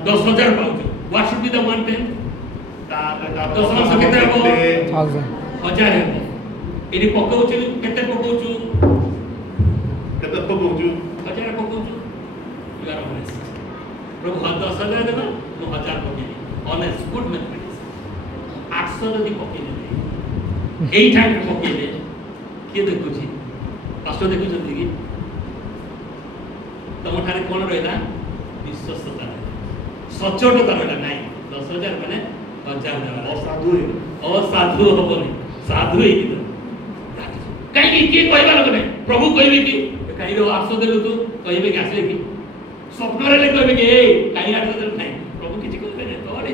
10,000 ପାଉଛ what should be the 1/10 ଦଶ ମାସ କେତେ ହେବ 1000 1000 ହେବ ଏଠି ପକଉଛୁ କେତେ ପକଉଛୁ କେତେ ପକଉଛୁ 1000 ପକଉଛୁ you are honest ପ୍ରଭୁ 10,000 ଦେବା ମୁଁ 1000 ପକେଇବି honest good mathematics 800 ଯଦି ପକେଇଦେବେ ଏଇ ଟାଇମରେ ପକେଇଲେ କିଏ ଦେଖୁଛି ପାଷ୍ଟର ଦେଖୁଛନ୍ତି କି ତମଠାରେ କ'ଣ ରହିଲା ବିଶ୍ୱସ୍ତତା ସଚ୍ଚୋଟତା ରହିଲା ନାହିଁ 10,000 ମାନେ 1000 ଦେବା ଅସାଧୁ ଅସାଧୁ ହବନି ସାଧୁ ହେଇକି ଦେବ କାହିଁକି କିଏ କହିବା ଲୋକ ନାହିଁ ପ୍ରଭୁ କହିବେ କି କାହିଁକି 800 ଦେଲୁ ତୁ କହିବେ କି ଆସିଲେ କି ସ୍ୱପ୍ନରେ କହିବେ କି ଏଇ କାହିଁ 800 ଦେଲୁ ନାହିଁ ପ୍ରଭୁ କିଛି କହିବେନି ତୋର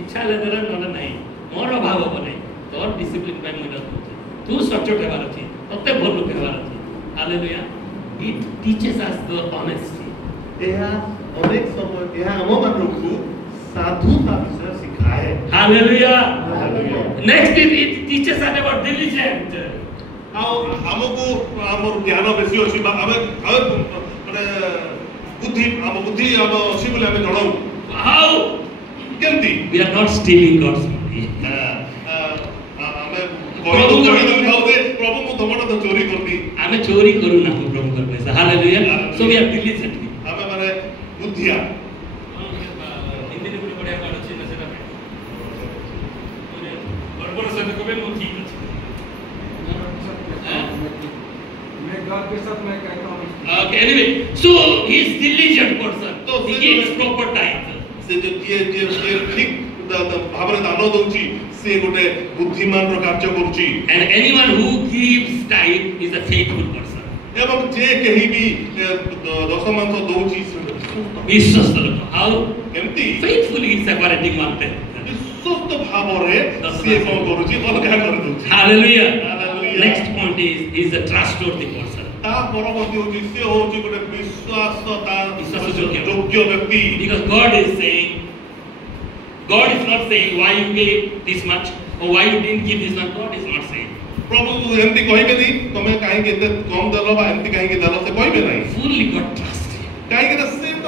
ଇଚ୍ଛା ହେଲେ ଦେଲେ ନହେଲେ ନାହିଁ ମୋର ଅଭାବ ହବ ନାହିଁ ତୋର ଡିସିପ୍ଲିନ ପାଇଁ ମୁଁ ଏଇଟା କହୁଛି ତୁ ସଚ୍ଚୋଟ ହେବାର ଅଛି ତତେ ଭଲ ଲୋକ ହେବାର ଅଛି hallelujah it teaches us the honesty ଏହା ଅନେକ ସମୟ ଏହା ଆମମାନଙ୍କୁ ସାଧୁତା ବିଷୟ ଶିଖାଏ hallelujah Hallelujah. next it teaches us about diligent ଆଉ ଆମକୁ ଆମର ଜ୍ଞାନ ବେଶୀ ଅଛି ବା ଆମେ ମାନେ ବୁଦ୍ଧି ଆମ ଅଛି ବୋଲି ଆମେ ଜଣାଉ how କେମିତି we are not stealing God's money ଆମେ କହିଥାଉ ଯେ ପ୍ରଭୁ ମୁଁ ତମର ତ ଚୋରି କରିବି ଆମେ ଚୋରି କରୁ ନା ପ୍ରଭୁଙ୍କର ପଇସା hallelujah so we are diligent ଆମେ ମାନେ ବୁଦ୍ଧିଆ ହିନ୍ଦୀରେ ଗୋଟେ ବଢିଆ ଗାନ ଅଛି ନା ସେଟା ବଡ଼ ସହିତ କବେ ମୁଁ ଠିକ ଅଛି मैं God के साथ मैं कहता हूँ okay anyway so he is diligent person तो he से gives proper tithe ସେ ଯେ ଠିକ ଭାବରେ ଦାନ ଦଉଛି ସେ ଗୋଟେ ବୁଦ୍ଧିମାନର କାର୍ଯ୍ୟ କରୁଛି and anyone who gives tithe is a faithful person ଏବଂ ଯେ କେହି ବି ଦଶ ମାଂସ ଦଉଛି ବିଶ୍ୱସ୍ତ ଲୋକ how ଏମିତି faithfully is separating one thing ବିଶ୍ୱସ୍ତ ଭାବରେ ସେ କ'ଣ କରୁଛି ଅଲଗା କରିଦଉଛି hallelujah Hallelujah. next point is a trustworthy person ତା ପରବର୍ତ୍ତୀ ହଉଛି ସେ ହଉଛି ଗୋଟେ ବିଶ୍ୱାସଯୋଗ୍ୟ। ଯୋଗ୍ୟ ବ୍ୟକ୍ତି because God is not saying why you gave this much or why you didn't give this much God is not saying ପ୍ରଭୁ ଏମିତି କହିବେନି ତମେ କାହିଁକି ଏତେ କମ ଦେଲ ବା ଏମିତି କାହିଁକି ଦେଲ ସେ କହିବେ ନାହିଁ fully God trust କାହିଁକି ନା ସେ ତ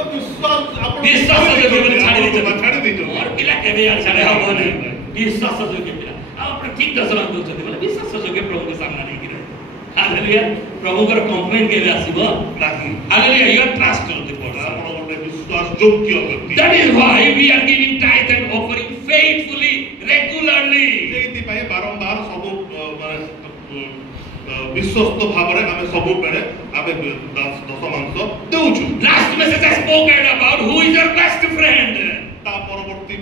ବିଶ୍ୱାସଯୋଗ୍ୟ ବୋଲି ଛାଡ଼ି ଛାଡ଼ି ଦେଇଛନ୍ତି ଦେଇଛନ୍ତି ମୋର ପିଲା କେବେ ୟାର ଛାଡ଼ି ହବନି ବିଶ୍ୱାସଯୋଗ୍ୟ ପିଲା ଆଉ ଆପଣ ଠିକ ଦଶମାନ ଦଉଛନ୍ତି ବୋଲେ ବିଶ୍ୱାସଯୋଗ୍ୟ ପ୍ରଭୁଙ୍କ ସାମ୍ନା ନେଇକି ରହିବେ hallelujah ପ୍ରଭୁଙ୍କର କମ୍ପ୍ଲେନ୍ କେବେ ଆସିବ ନାହିଁ hallelujah you are trustworthy person ଆପଣ ଗୋଟେ ବିଶ୍ୱାସ ଯୋଗ୍ୟ ବ୍ୟକ୍ତି that is why we are giving tithe and offering faithfully regularly ସେଇଥିପାଇଁ ବାରମ୍ବାର ସବୁ ବିଶ୍ୱସ୍ତ ଭାବରେ ଆମେ ସବୁବେଳେ ଆମେ ଦଶ ମାଂସ ଦେଉଛୁ last message I spoke about who is your best friend ତା ପରବର୍ତ୍ତୀ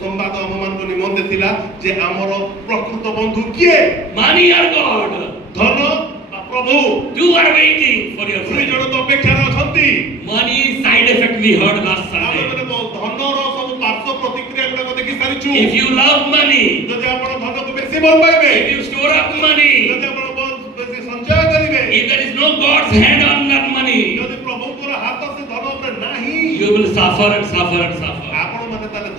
ସମ୍ବାଦ ଆମମାନଙ୍କ ନିମନ୍ତେ ଥିଲା ଯେ ଆମର ପ୍ରକୃତ ବନ୍ଧୁ କିଏ money or God ଧନ ବା ପ୍ରଭୁ you are waiting for your ଦୁଇ friend ଜଣ ତ ଅପେକ୍ଷାରେ ଅଛନ୍ତି money side effect we heard last ଆମେ Sunday ଧନର ସବୁ ପାର୍ଶ୍ୱ ପ୍ରତିକ୍ରିୟା ଗୁଡାକ ଦେଖି ସାରିଛୁ if you love money ଯଦି ଆପଣ ଧନକୁ ବେଶୀ ଭଲ ପାଇବେ if you store up money ଯଦି ଆପଣ ବେଶୀ ସଞ୍ଚୟ କରିବେ if there is no God's hand on that money ଯଦି ପ୍ରଭୁଙ୍କର ହାତ ସେ ଧନ ଉପରେ ନାହିଁ you will suffer and suffer and suffer ଆପଣ ମାନେ ତାହେଲେ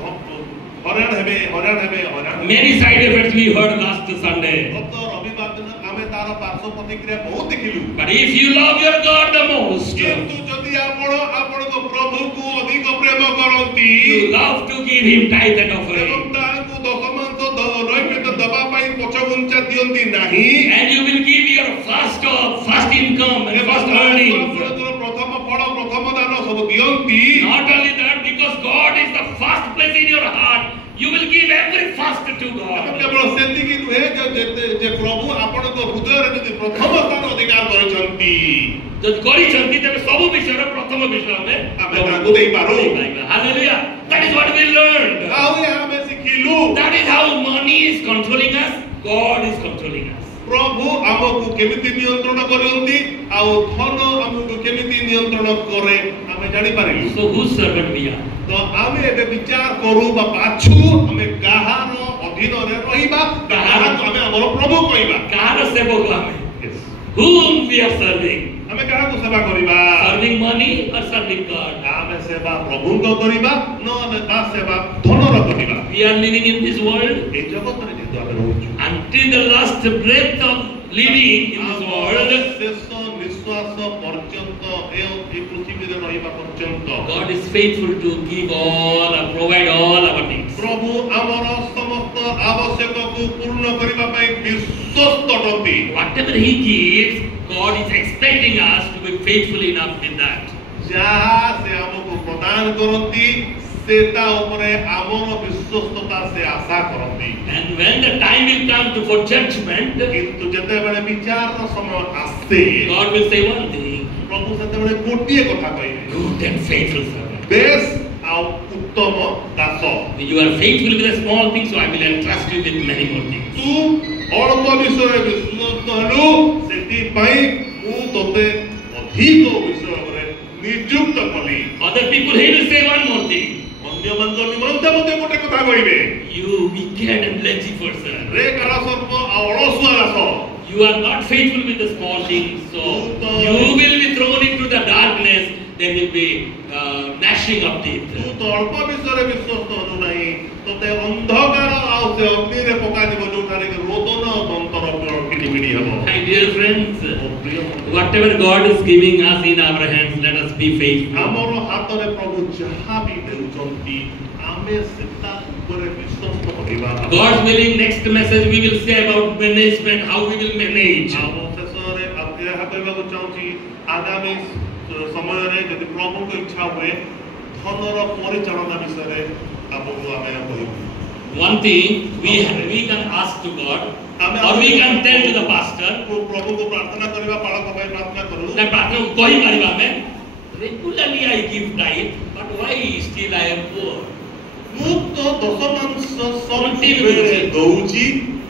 ହଇରାଣ ହେବେ many side effects we heard last Sunday ଗତ ରବିବାର ଦିନ ଆମେ ତାର ପାର୍ଶ୍ୱ ପ୍ରତିକ୍ରିୟା ବହୁତ ଦେଖିଲୁ but if you love your God the most କିନ୍ତୁ ଯଦି ଆପଣ ଆପଣଙ୍କ ପ୍ରଭୁକୁ ଅଧିକ ପ୍ରେମ କରନ୍ତି you love to give him tithe and ଏବଂ offering ତାଙ୍କୁ ଦଶମାଂଶ ନୈବେଦ୍ୟ ଦେବା ପାଇଁ ପଛଘୁଞ୍ଚା ଦିଅନ୍ତି ନାହିଁ and you will give your first income and first earnings ଆପଣଙ୍କର ପ୍ରଥମ ଫଳ ପ୍ରଥମ ଦାନ ସବୁ ଦିଅନ୍ତି not only that because God is the first place in your heart you will give every first to God କେବଳ ସେତିକି ନୁହେଁ ଯେ ପ୍ରଭୁ ଆପଣଙ୍କ ହୃଦୟରେ ଯଦି ପ୍ରଥମ ସ୍ଥାନ ଅଧିକାର କରିଛନ୍ତି ଯଦି କରିଛନ୍ତି ତେବେ ସବୁ ବିଷୟରେ ପ୍ରଥମ ବିଷୟ ଆମେ ତାଙ୍କୁ ଦେଇପାରୁ hallelujah that is what we learned ଆଉ ଏହା ଆମେ ଶିଖିଲୁ that is how money is controlling us God is controlling us ପ୍ରଭୁ ଆମକୁ କେମିତି ନିୟନ୍ତ୍ରଣ କରନ୍ତି ଆଉ ଧନ ଆମକୁ କେମିତି ନିୟନ୍ତ୍ରଣ କରେ ଆମେ ଜାଣିପାରିଲୁ so whose servant we are तो आमे एबे विचार करू बा बाछु हमें काहार अधीन रे रहिबा काहार हमें हमर प्रभु कहिबा कार सेवक हमें whom we are serving, हमें काहा को सेवा करिबा serving money or serving God. आमे सेवा प्रभु को करिबा न बा सेवा धनर करिबा We are living in this world ए जगत रे जेतो आमे रहउछु until the last breath of living in this world. शेष निश्वास पर्यंत ए पृथ्वी रे रहिबा पर्यंत God is faithful to give all and provide all our needs. प्रभु आमर समस्त आवश्यक को पूर्ण करिबा पई विश्वस्त अटंती Whatever He gives, God is expecting us to be faithful enough with that. जहा से हमको प्रदान करती सेता ऊपरे आमर विश्वस्तता से आशा करती And when the time will come to for judgment, किंतु जते बेले विचार रो समय आसे God will say one thing: प्रभु सेते बेले गोटिए कथा कहिबे good and faithful servant. बेस आ उत्तम दास You are faithful with the small things, so I will entrust you with many more things. तू अल्प विषय विश्वस्त हलु सेति पई मु तोते अधिक विषय रे नियुक्त कली Other people, He will say one more thing: अन्य मंत्र निमंत मते मोटे कथा कहिबे you wicked and lazy person. रे काला सर्प आ अलसुआ दास You are not faithful with the small things, so you will be thrown into the darkness. There will be gnashing of teeth. तू तो अल्प विषय विश्वस्त हलु नाही तोते अंधकार आ से अग्नि रे पका दिबो जोठारे के रोदन मंत्र किटिमिडी हबो My dear friends, ओ प्रिय बंधु, whatever God is giving us in our hands, let us be faithful. आमर हाथ रे प्रभु जहा भी देउचंती आमे सेता ऊपर विश्वस्त करिबा God willing, next message we will say about management, how we will manage. आम शेषरे आप ଏହା କହିବାକୁ ଚାହୁଁଛି ଆଗାମୀ ସମୟରେ ଯଦି ପ୍ରଭୁଙ୍କ ଇଚ୍ଛା ହୁଏ ଧନର ପରିଚାଳନା ବିଷୟରେ ଆପଣଙ୍କୁ ଆମେ କହିବୁ One thing we can ask to God, or we can tell to the pastor. ପ୍ରଭୁଙ୍କୁ ପ୍ରାର୍ଥନା କରିବା ପାଳକ ପାଇଁ ପ୍ରାର୍ଥନା କରୁ ନା ପ୍ରାର୍ଥନା କହି ପାରିବା ଆମେ regularly I give tithe, but why still I am poor? ମୁଁ ତ ଦଶମାଂଶ ସବୁବେଳେ ଦଉଛି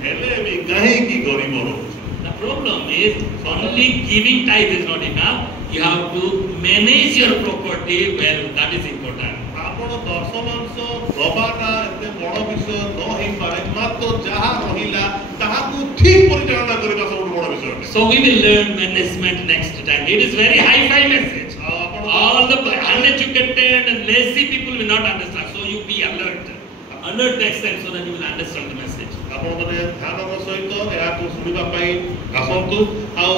ହେଲେ ବି କାହିଁକି ଗରିବ ରହୁଛି The problem is only giving tithe is not enough. You have to manage your property well. That is important. ଆପଣ ଦଶମାଂଶ ଦବାଟା ଏତେ ବଡ଼ ବିଷୟ ନ ହେଇପାରେ ମାତ୍ର ଯାହା ରହିଲା ତାହାକୁ ଠିକ ପରିଚାଳନା କରିବା ସବୁଠୁ ବଡ଼ ବିଷୟ So we will learn management next time. It is very high-fi message. All the uneducated and lazy people will not understand. So you be alert. Alert next time so that you will understand the message. ଆପଣ ମାନେ ଧ୍ୟାନର ସହିତ ଏହାକୁ ଶୁଣିବା ପାଇଁ ଆସନ୍ତୁ ଆଉ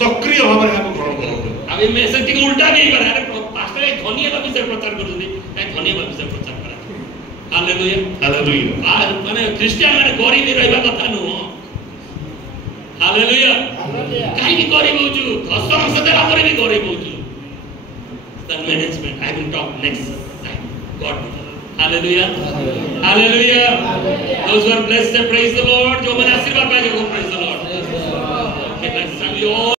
ସକ୍ରିୟ ଭାବରେ ଏହାକୁ ଗ୍ରହଣ କରନ୍ତୁ अब ये मैसेज टिक उल्टा नहीं करा अरे पास्टर एक धनी है विषय प्रचार करूनी एक धनी है विषय प्रचार करा हालेलुया हालेलुया आ माने क्रिश्चियन माने गरीब रहबा कथा नु हालेलुया काहे की गरीब होजु दशमांश देला पर भी गरीब होजु the management I will talk next time God hallelujah hallelujah those who are blessed praise the Lord जो मन आशीर्वाद पाए जो praise the Lord okay let's sing you all